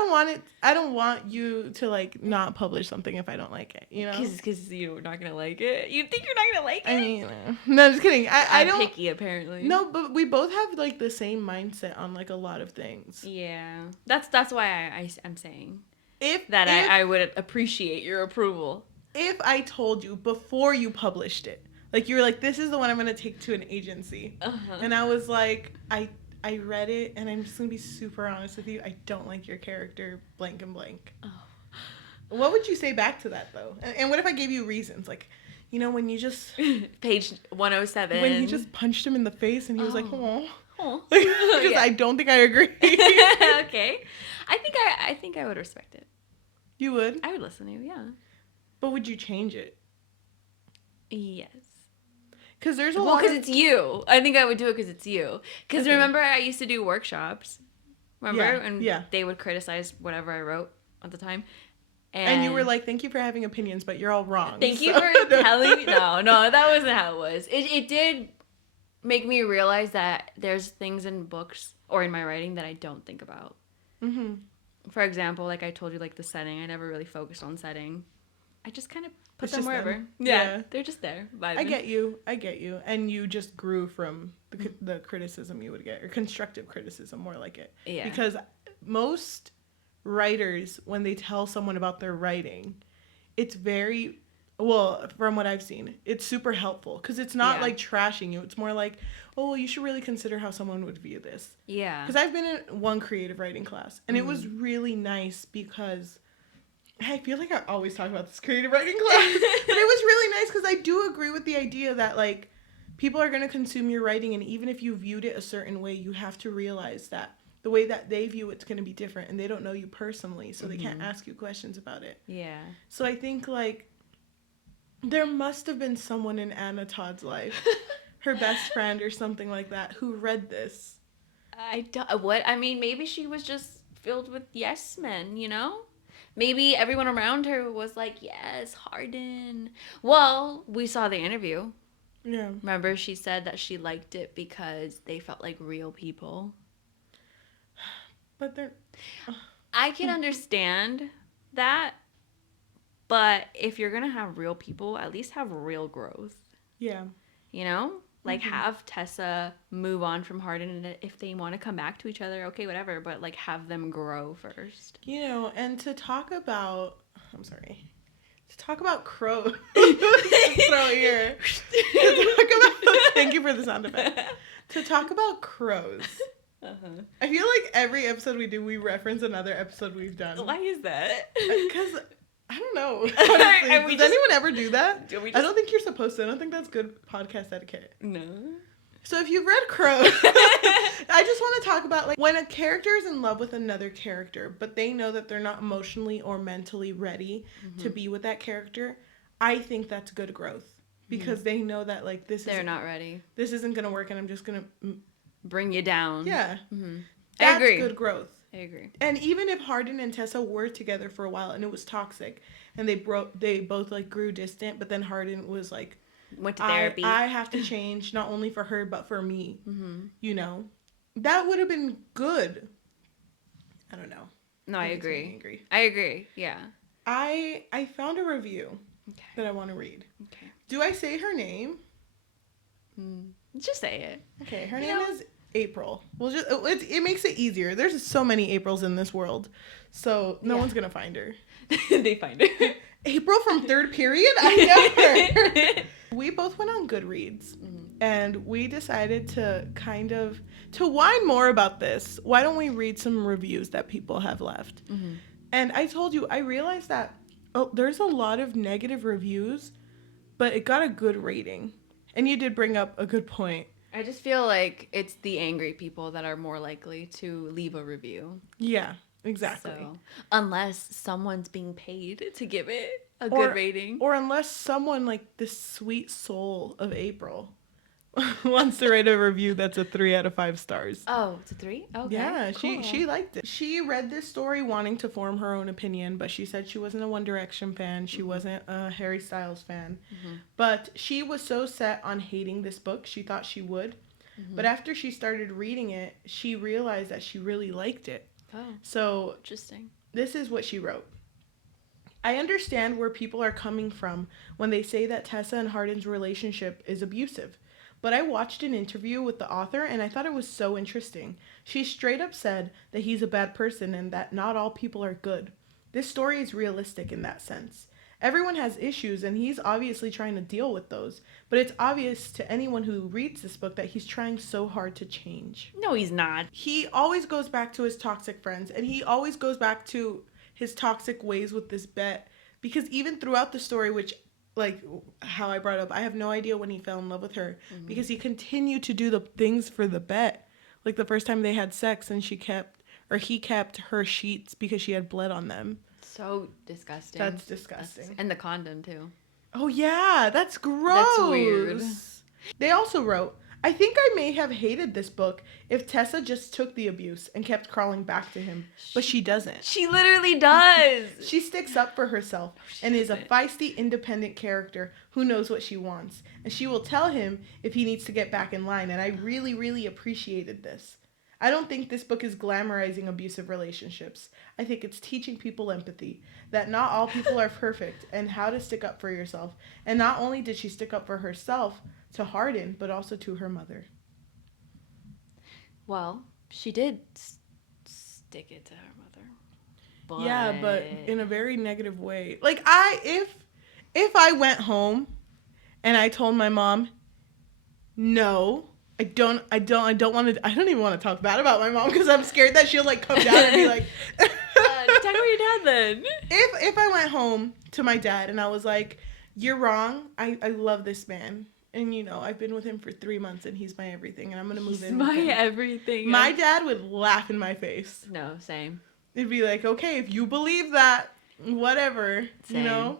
don't want you to like not publish something if I don't like it, you know? Because you're not gonna like it. You think you're not gonna like it? I mean, no, just kidding. I I'm don't. picky, apparently. No, but we both have like the same mindset on like a lot of things. Yeah, that's why I'm saying If I would appreciate your approval. If I told you before you published it, like you were like, this is the one I'm gonna take to an agency, and I was like, I read it, and I'm just gonna be super honest with you, I don't like your character, blank and blank. Oh. What would you say back to that though? And what if I gave you reasons, like, you know, when you just page 107 when you just punched him in the face and he was like, oh. Because yeah. I don't think I agree. Okay, I think I would respect it. You would? I would listen to you, yeah. But would you change it? Yes. Because there's a lot. Because it's you. I think I would do it because it's you. Because remember, I used to do workshops. Remember? Yeah. And they would criticize whatever I wrote at the time. And you were like, thank you for having opinions, but you're all wrong. Thank you for telling me. No, that wasn't how it was. It did make me realize that there's things in books or in my writing that I don't think about. Mm-hmm. For example, like I told you, like the setting. I never really focused on setting. I just kind of put them wherever. Yeah, they're just there. Vibing. I get you. And you just grew from the criticism you would get, or constructive criticism, more like it. Yeah. Because most writers, when they tell someone about their writing, it's very, well, from what I've seen, it's super helpful. Because it's not like trashing you. It's more like, oh, well, you should really consider how someone would view this. Yeah. Because I've been in one creative writing class, and it was really nice because I feel like I always talk about this creative writing class, but it was really nice because I do agree with the idea that like people are going to consume your writing, and even if you viewed it a certain way, you have to realize that the way that they view it's going to be different, and they don't know you personally, so they can't ask you questions about it. Yeah. So I think like there must have been someone in Anna Todd's life, her best friend or something like that, who read this. I mean, maybe she was just filled with yes men, you know? Maybe everyone around her was like, yes, Hardin. Well, we saw the interview. Yeah. Remember, she said that she liked it because they felt like real people. But they're... I can understand that. But if you're going to have real people, at least have real growth. Yeah. You know? Like, have Tessa move on from Hardin, and if they want to come back to each other, okay, whatever, but, like, have them grow first. You know, and to talk about crows. Throw here. Thank you for the sound effect. To talk about crows. I feel like every episode we do, we reference another episode we've done. Why is that? Because... I don't know. Honestly. Does anyone ever do that? I don't think you're supposed to. I don't think that's good podcast etiquette. No. So if you've read Crows, I just want to talk about like when a character is in love with another character, but they know that they're not emotionally or mentally ready to be with that character. I think that's good growth because they know that like they're not ready. This isn't gonna work, and I'm just gonna bring you down. Yeah. That's I agree. Good growth. I agree. And even if Hardin and Tessa were together for a while and it was toxic and they both like grew distant, but then Hardin was like, went to therapy. I have to change not only for her but for me. You know, that would have been good. I don't know. No, I agree. I agree. Yeah. I found a review that I want to read. Okay. Do I say her name? Just say it. Okay. Her name is April. We'll just it makes it easier. There's so many Aprils in this world, so no one's gonna find her. They find her. April from third period. I know her. We both went on Goodreads, and we decided to to whine more about this. Why don't we read some reviews that people have left? And I told you, I realized that there's a lot of negative reviews, but it got a good rating. And you did bring up a good point. I just feel like it's the angry people that are more likely to leave a review. Yeah, exactly. So, unless someone's being paid to give it a good rating. Or unless someone like the sweet soul of April wants to write a review that's a 3 out of 5 stars. Oh, it's a 3? Okay. Yeah, cool. She liked it. She read this story wanting to form her own opinion, but she said she wasn't a One Direction fan. She wasn't a Harry Styles fan. But she was so set on hating this book, she thought she would. But after she started reading it, she realized that she really liked it. Oh, So interesting. this is what she wrote. I understand where people are coming from when they say that Tessa and Hardin's relationship is abusive. But I watched an interview with the author and I thought it was so interesting. She straight up said that he's a bad person and that not all people are good. This story is realistic in that sense. Everyone has issues and he's obviously trying to deal with those, but it's obvious to anyone who reads this book that he's trying so hard to change. No, he's not. He always goes back to his toxic friends and he always goes back to his toxic ways with this bet, because even throughout the story, which, like how I brought up, I have no idea when he fell in love with her, because he continued to do the things for the bet. Like the first time they had sex and he kept her sheets because she had blood on them. So disgusting. That's disgusting. And the condom too. Oh yeah, that's gross. That's weird. They also wrote, I think I may have hated this book if Tessa just took the abuse and kept crawling back to him, but she doesn't. She literally does. She sticks up for herself and is a feisty, independent character who knows what she wants, and she will tell him if he needs to get back in line, and I really, really appreciated this. I don't think this book is glamorizing abusive relationships. I think it's teaching people empathy, that not all people are perfect, and how to stick up for yourself. And not only did she stick up for herself to Hardin, but also to her mother. Well, she did stick it to her mother. But... Yeah, but in a very negative way. Like if I went home and I told my mom, no, I don't even want to talk bad about my mom because I'm scared that she'll like come down and be like talk about your dad then. If I went home to my dad and I was like, you're wrong, I love this man. And, you know, I've been with him for 3 months and he's my everything and I'm going to move in with him. Everything. My dad would laugh in my face. No, same. It'd be like, okay, if you believe that, whatever, Same. you know?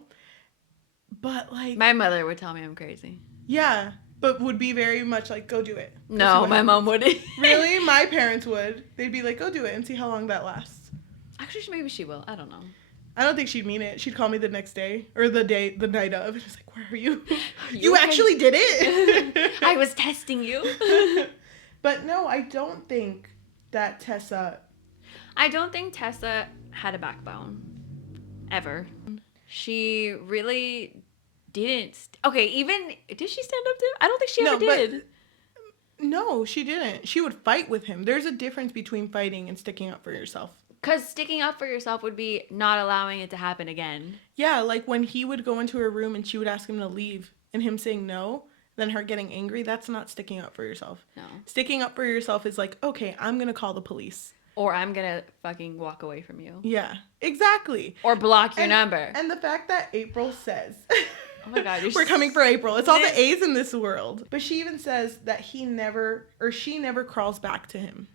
But, like... My mother would tell me I'm crazy. Yeah, but would be very much like, go do it. No, my mom wouldn't. Really? My parents would. They'd be like, go do it and see how long that lasts. Actually, maybe she will. I don't know. I don't think she'd mean it. She'd call me the next day or the night of. And she's like, where are you? You okay? actually did it. I was testing you. But no, I don't think that Tessa... I don't think Tessa had a backbone. Ever. She really didn't. Okay, even... Did she stand up to him? I don't think she ever did. No, she didn't. She would fight with him. There's a difference between fighting and sticking up for yourself. Because sticking up for yourself would be not allowing it to happen again. Yeah, like when he would go into her room and she would ask him to leave and him saying no, then her getting angry, that's not sticking up for yourself. No. Sticking up for yourself is like, okay, I'm going to call the police. Or I'm going to fucking walk away from you. Yeah, exactly. Or block your number. And the fact that April says... Oh my God. We're coming for April. It's all the A's in this world. But she even says that she never crawls back to him.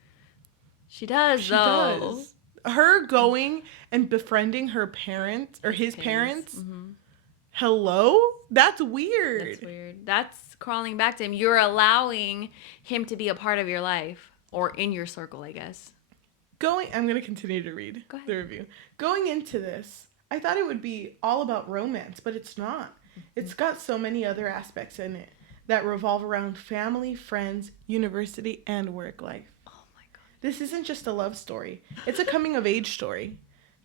She does, though. Does. Her going and befriending her parents or his parents. Mm-hmm. Hello? That's weird. That's weird. That's crawling back to him. You're allowing him to be a part of your life or in your circle, I guess. I'm going to continue to read the review. Going into this, I thought it would be all about romance, but it's not. It's got so many other aspects in it that revolve around family, friends, university, and work life. This isn't just a love story. It's a coming-of-age story.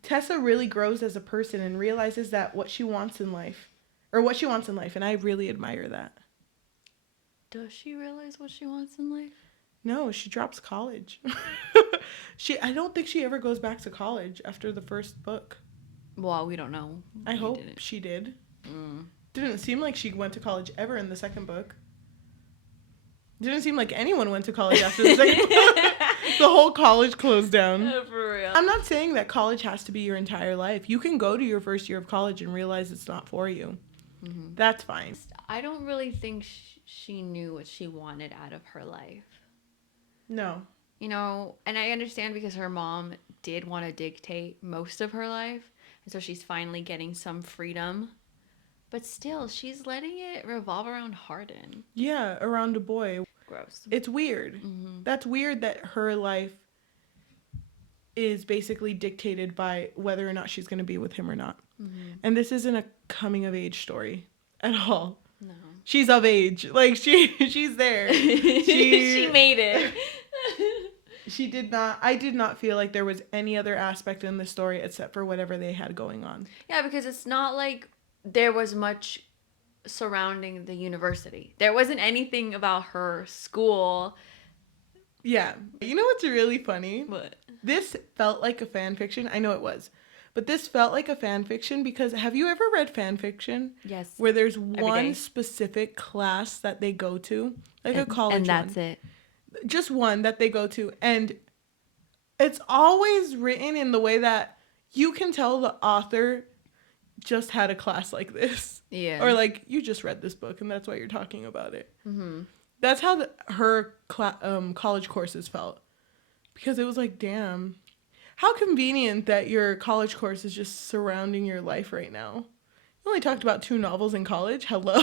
Tessa really grows as a person and realizes that what she wants in life, and I really admire that. Does she realize what she wants in life? No, she drops college. I don't think she ever goes back to college after the first book. Well, we don't know. I hope she did. Didn't seem like she went to college ever in the second book. Didn't seem like anyone went to college after the second book. The whole college closed down. For real. I'm not saying that college has to be your entire life. You can go to your first year of college and realize it's not for you. Mm-hmm. That's fine. I don't really think she knew what she wanted out of her life. No. You know, and I understand because her mom did want to dictate most of her life. And so she's finally getting some freedom. But still, she's letting it revolve around Hardin. Yeah, around a boy. Gross. It's weird. Mm-hmm. That's weird that her life is basically dictated by whether or not she's going to be with him or not. Mm-hmm. And this isn't a coming-of-age story at all. No. she's of age. Like she's there. She made it. I did not feel like there was any other aspect in the story except for whatever they had going on. Yeah, because it's not like there was much surrounding the university. There wasn't anything about her school. Yeah. You know what's really funny? What? This felt like a fan fiction. I know it was. But this felt like a fan fiction because have you ever read fan fiction? Yes. Where there's one specific class that they go to, like a college and that's one. it. Just one that they go to, and it's always written in the way that you can tell the author just had a class like this. Yeah. Or like you just read this book and that's why you're talking about it. Mm-hmm. That's how her college courses felt. Because it was like, damn, how convenient that your college course is just surrounding your life right now. You only talked about 2 novels in college. Hello.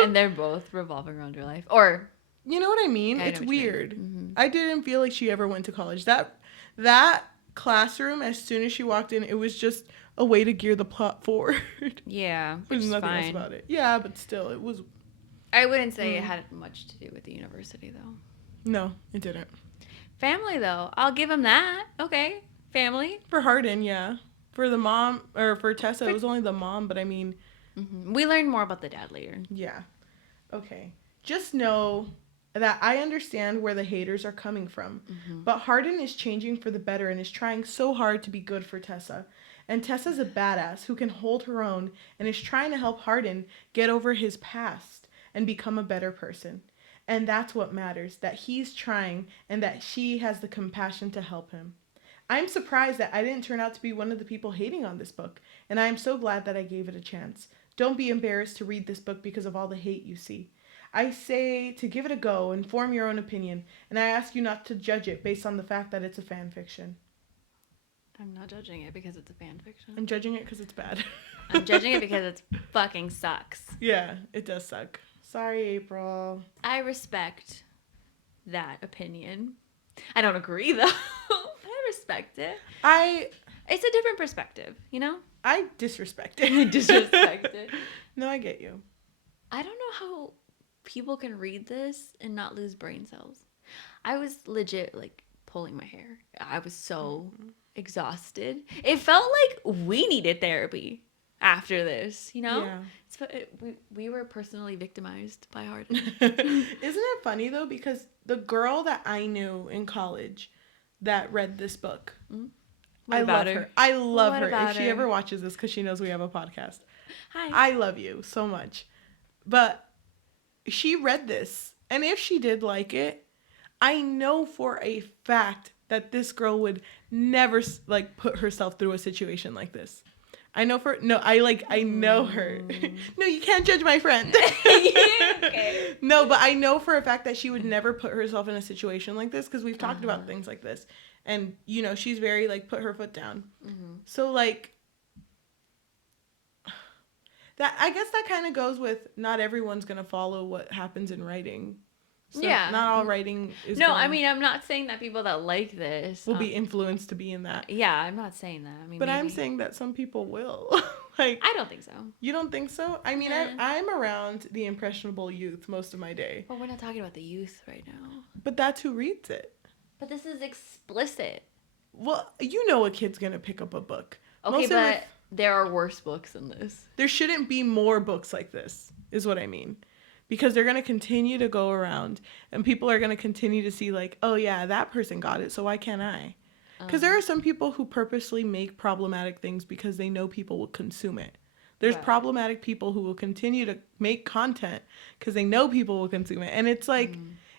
And they're both revolving around your life. Or you know what I mean? It's weird. Mm-hmm. I didn't feel like she ever went to college. That classroom, as soon as she walked in, it was just a way to gear the plot forward. Yeah, which There's is nothing fine. else about it. Yeah, but still, it was... I wouldn't say it had much to do with the university, though. No, it didn't. Family, though. I'll give him that. Okay. Family. For Hardin, yeah. For the mom, or for Tessa, it was only the mom, but I mean... Mm-hmm. We learned more about the dad later. Yeah. Okay. Just know that I understand where the haters are coming from. Mm-hmm. But Hardin is changing for the better and is trying so hard to be good for Tessa. And Tessa's a badass who can hold her own and is trying to help Hardin get over his past and become a better person. And that's what matters, that he's trying and that she has the compassion to help him. I'm surprised that I didn't turn out to be one of the people hating on this book, and I am so glad that I gave it a chance. Don't be embarrassed to read this book because of all the hate you see. I say to give it a go and form your own opinion, and I ask you not to judge it based on the fact that it's a fan fiction. I'm not judging it because it's a fan fiction. I'm judging it because it's bad. I'm judging it because it fucking sucks. Yeah, it does suck. Sorry, April. I respect that opinion. I don't agree, though. I respect it. It's a different perspective, you know? I disrespect it. Disrespect it. No, I get you. I don't know how people can read this and not lose brain cells. I was legit, like, pulling my hair. I was so exhausted. It felt like we needed therapy after this, you know? Yeah. We were personally victimized by Hardin. Isn't it funny, though? Because the girl that I knew in college that read this book, I love her. I love her. If she ever watches this, because she knows we have a podcast. Hi. I love you so much. But she read this, and if she did like it, I know for a fact that this girl would never like put herself through a situation like this. I know her. No, you can't judge my friend. Okay. No, but I know for a fact that she would never put herself in a situation like this because we've talked about things like this. And, you know, she's very, like, put her foot down. Mm-hmm. So, like, that I guess that kind of goes with not everyone's going to follow what happens in writing. So yeah. Not all writing is No, I mean, I'm not saying that people that like this will be influenced to be in that. Yeah, I'm not saying that. I mean, but maybe. I'm saying that some people will. Like, I don't think so. You don't think so? I mean, I'm around the impressionable youth most of my day. Well, we're not talking about the youth right now. But that's who reads it. But this is explicit. Well, you know a kid's going to pick up a book. Okay, but there are worse books than this. There shouldn't be more books like this, is what I mean. Because they're going to continue to go around, and people are going to continue to see, like, oh, yeah, that person got it, so why can't I? Because there are some people who purposely make problematic things because they know people will consume it. There's problematic people who will continue to make content because they know people will consume it. And it's like,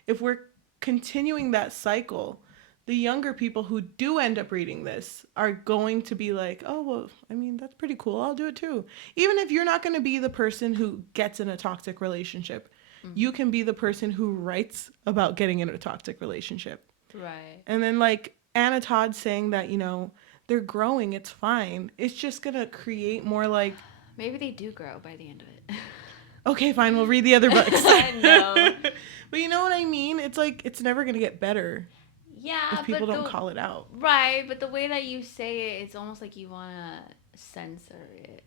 if we're continuing that cycle, the younger people who do end up reading this are going to be like, oh, well, I mean, that's pretty cool. I'll do it too. Even if you're not going to be the person who gets in a toxic relationship, you can be the person who writes about getting in a toxic relationship. Right. And then, like, Anna Todd saying that, you know, they're growing, it's fine. It's just going to create more, like... Maybe they do grow by the end of it. Okay, fine, we'll read the other books. No. But you know what I mean? It's like, it's never going to get better. Yeah, if people don't call it out. Right, but the way that you say it, it's almost like you want to censor it.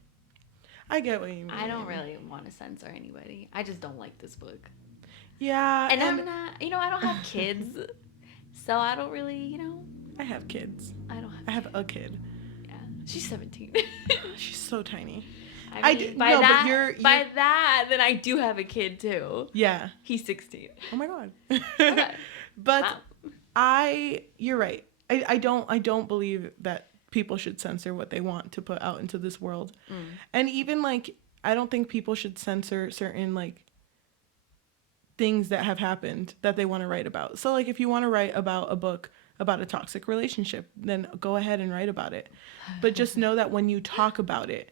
I get what you mean. I don't really want to censor anybody. I just don't like this book. Yeah. And I'm not, I don't have kids. So I don't really, I have kids. I don't have I have kids. a kid. Yeah. She's 17. She's so tiny. I mean, by that, then I do have a kid too. Yeah. He's 16. Oh my God. Okay. But wow. You're right. I don't believe that people should censor what they want to put out into this world. And even like, I don't think people should censor certain like things that have happened that they want to write about. So like if you want to write about a book about a toxic relationship, then go ahead and write about it. But just know that when you talk about it,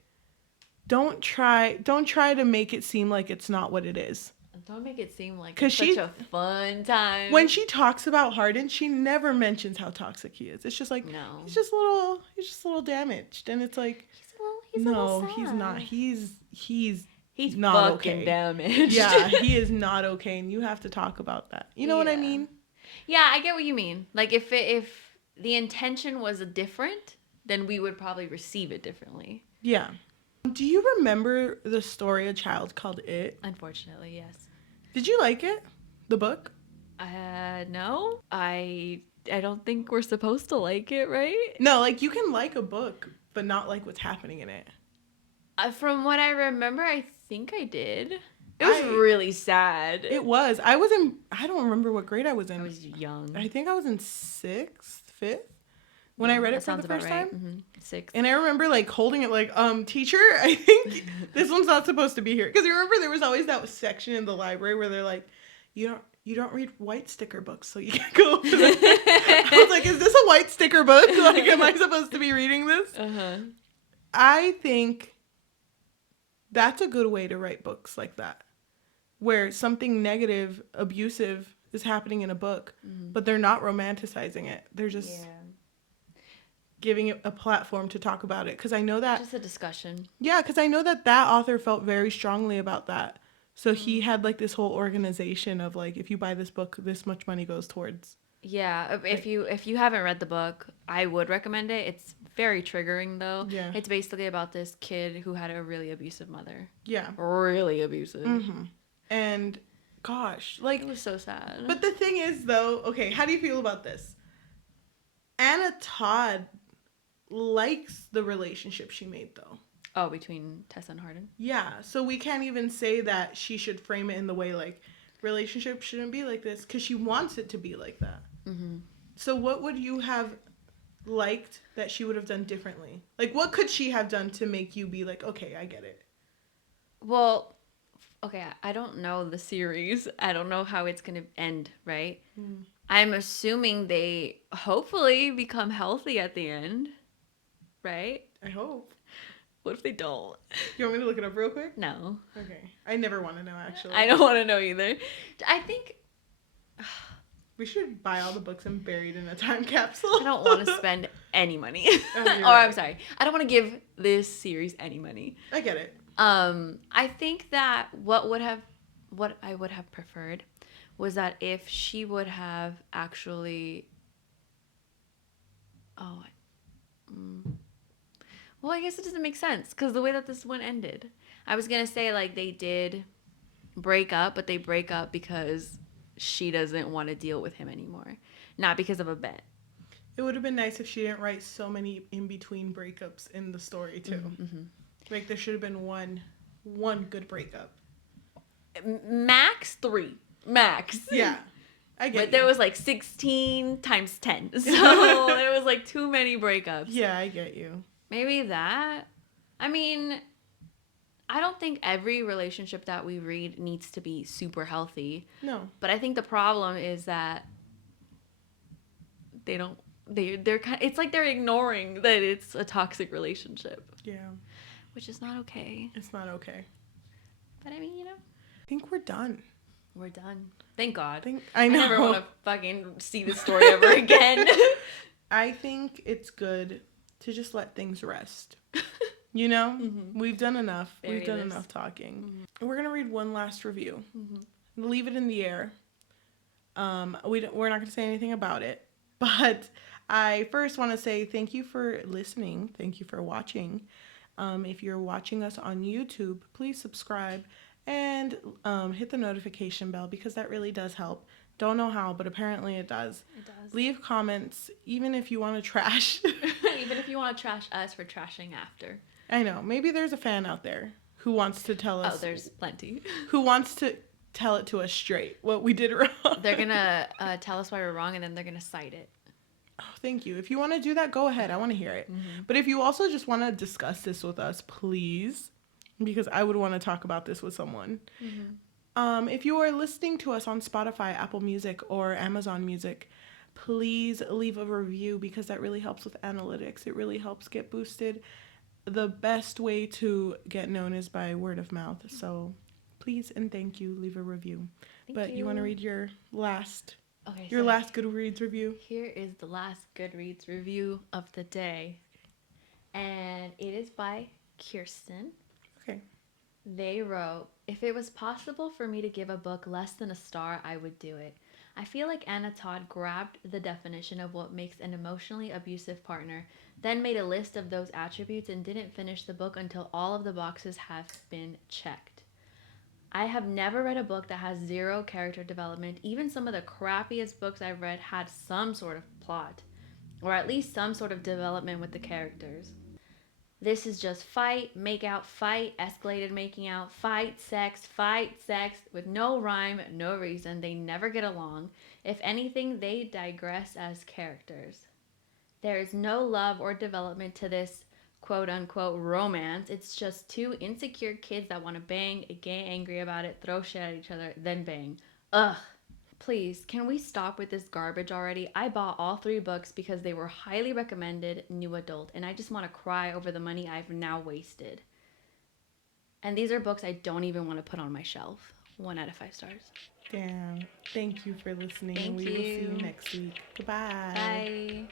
don't try to make it seem like it's not what it is. Don't make it seem like it's such a fun time. When she talks about Hardin, she never mentions how toxic he is. It's just like, no, he's just a little damaged, and it's like, he's not. He's not okay. Damaged. Yeah, he is not okay, and you have to talk about that. You know what I mean? Yeah, I get what you mean. Like if the intention was different, then we would probably receive it differently. Yeah. Do you remember the story A Child Called It? Unfortunately, yes. Did you like it? The book? No. I don't think we're supposed to like it, right? No, like you can like a book, but not like what's happening in it. From what I remember, I think I did. It was really sad. It was. I don't remember what grade I was in. I was young. I think I was in 6th, 5th. When I read it for the first time. Mm-hmm. 6th. And I remember like holding it like, teacher, I think this one's not supposed to be here. Because I remember there was always that section in the library where they're like, you don't read white sticker books, so you can't go over there. I was like, is this a white sticker book? Like, am I supposed to be reading this? Uh-huh. I think that's a good way to write books like that. Where something negative, abusive is happening in a book, but they're not romanticizing it. They're just... Yeah. Giving it a platform to talk about it, because I know that just a discussion. Yeah, because I know that author felt very strongly about that. So he had like this whole organization of like, if you buy this book, this much money goes towards. Yeah, if you haven't read the book, I would recommend it. It's very triggering though. Yeah, it's basically about this kid who had a really abusive mother. Yeah, really abusive. Mm-hmm. And gosh, like it was so sad. But the thing is though, okay, how do you feel about this? Anna Todd likes the relationship she made though. Oh, between Tessa and Hardin? Yeah, so we can't even say that she should frame it in the way like relationship shouldn't be like this, because she wants it to be like that. Mm-hmm. So what would you have liked that she would have done differently? Like what could she have done to make you be like, okay, I get it? Well, okay, I don't know the series. I don't know how it's going to end, right? I'm assuming they hopefully become healthy at the end. Right? I hope. What if they don't? You want me to look it up real quick? No. Okay. I never want to know, actually. I don't want to know either. I think... we should buy all the books and bury it in a time capsule. I don't want to spend any money. I'm sorry. I don't want to give this series any money. I get it. I think that what I would have preferred was that if she would have actually... Well, I guess it doesn't make sense because the way that this one ended. I was going to say, like, they did break up, but they break up because she doesn't want to deal with him anymore. Not because of a bet. It would have been nice if she didn't write so many in-between breakups in the story, too. Mm-hmm. Like, there should have been one good breakup. Max 3. Max. Yeah. But there was like 16 times 10. So there was like too many breakups. Yeah, I get you. Maybe that. I mean, I don't think every relationship that we read needs to be super healthy. No. But I think the problem is that they're kind of, it's like they're ignoring that it's a toxic relationship. Yeah. Which is not okay. It's not okay. But I mean, I think we're done. We're done. Thank God. I know. I never want to fucking see this story ever again. I think it's good to just let things rest. You know? Mm-hmm. We've done enough. We've done enough talking. Mm-hmm. We're going to read one last review. Mm-hmm. Leave it in the air. We're not going to say anything about it. But I first want to say thank you for listening. Thank you for watching. If you're watching us on YouTube, please subscribe and hit the notification bell because that really does help. Don't know how, but apparently it does. It does. Leave comments, even if you want to trash. Even if you want to trash us for trashing after. I know. Maybe there's a fan out there who wants to tell us. Oh, there's plenty. Who wants to tell it to us straight, what we did wrong. They're going to tell us why we're wrong, and then they're going to cite it. Oh, thank you. If you want to do that, go ahead. I want to hear it. Mm-hmm. But if you also just want to discuss this with us, please, because I would want to talk about this with someone. Mm-hmm. If you are listening to us on Spotify, Apple Music, or Amazon Music, please leave a review because that really helps with analytics. It really helps get boosted. The best way to get known is by word of mouth. So please and thank you. Leave a review. But you want to read your last... Okay, your last Goodreads review? Here is the last Goodreads review of the day. And it is by Kirsten. Okay. They wrote, "If it was possible for me to give a book less than a star, I would do it. I feel like Anna Todd grabbed the definition of what makes an emotionally abusive partner, then made a list of those attributes and didn't finish the book until all of the boxes have been checked. I have never read a book that has zero character development. Even some of the crappiest books I've read had some sort of plot, or at least some sort of development with the characters. This is just fight, make out, fight, escalated making out, fight, sex, with no rhyme, no reason. They never get along. If anything, they digress as characters. There is no love or development to this quote-unquote romance. It's just two insecure kids that want to bang, get angry about it, throw shit at each other, then bang. Ugh. Please, can we stop with this garbage already? I bought all 3 books because they were highly recommended new adult, and I just want to cry over the money I've now wasted. And these are books I don't even want to put on my shelf. 1 out of 5 stars. Damn. Thank you for listening. Thank We will see you. you next week. Goodbye. Bye.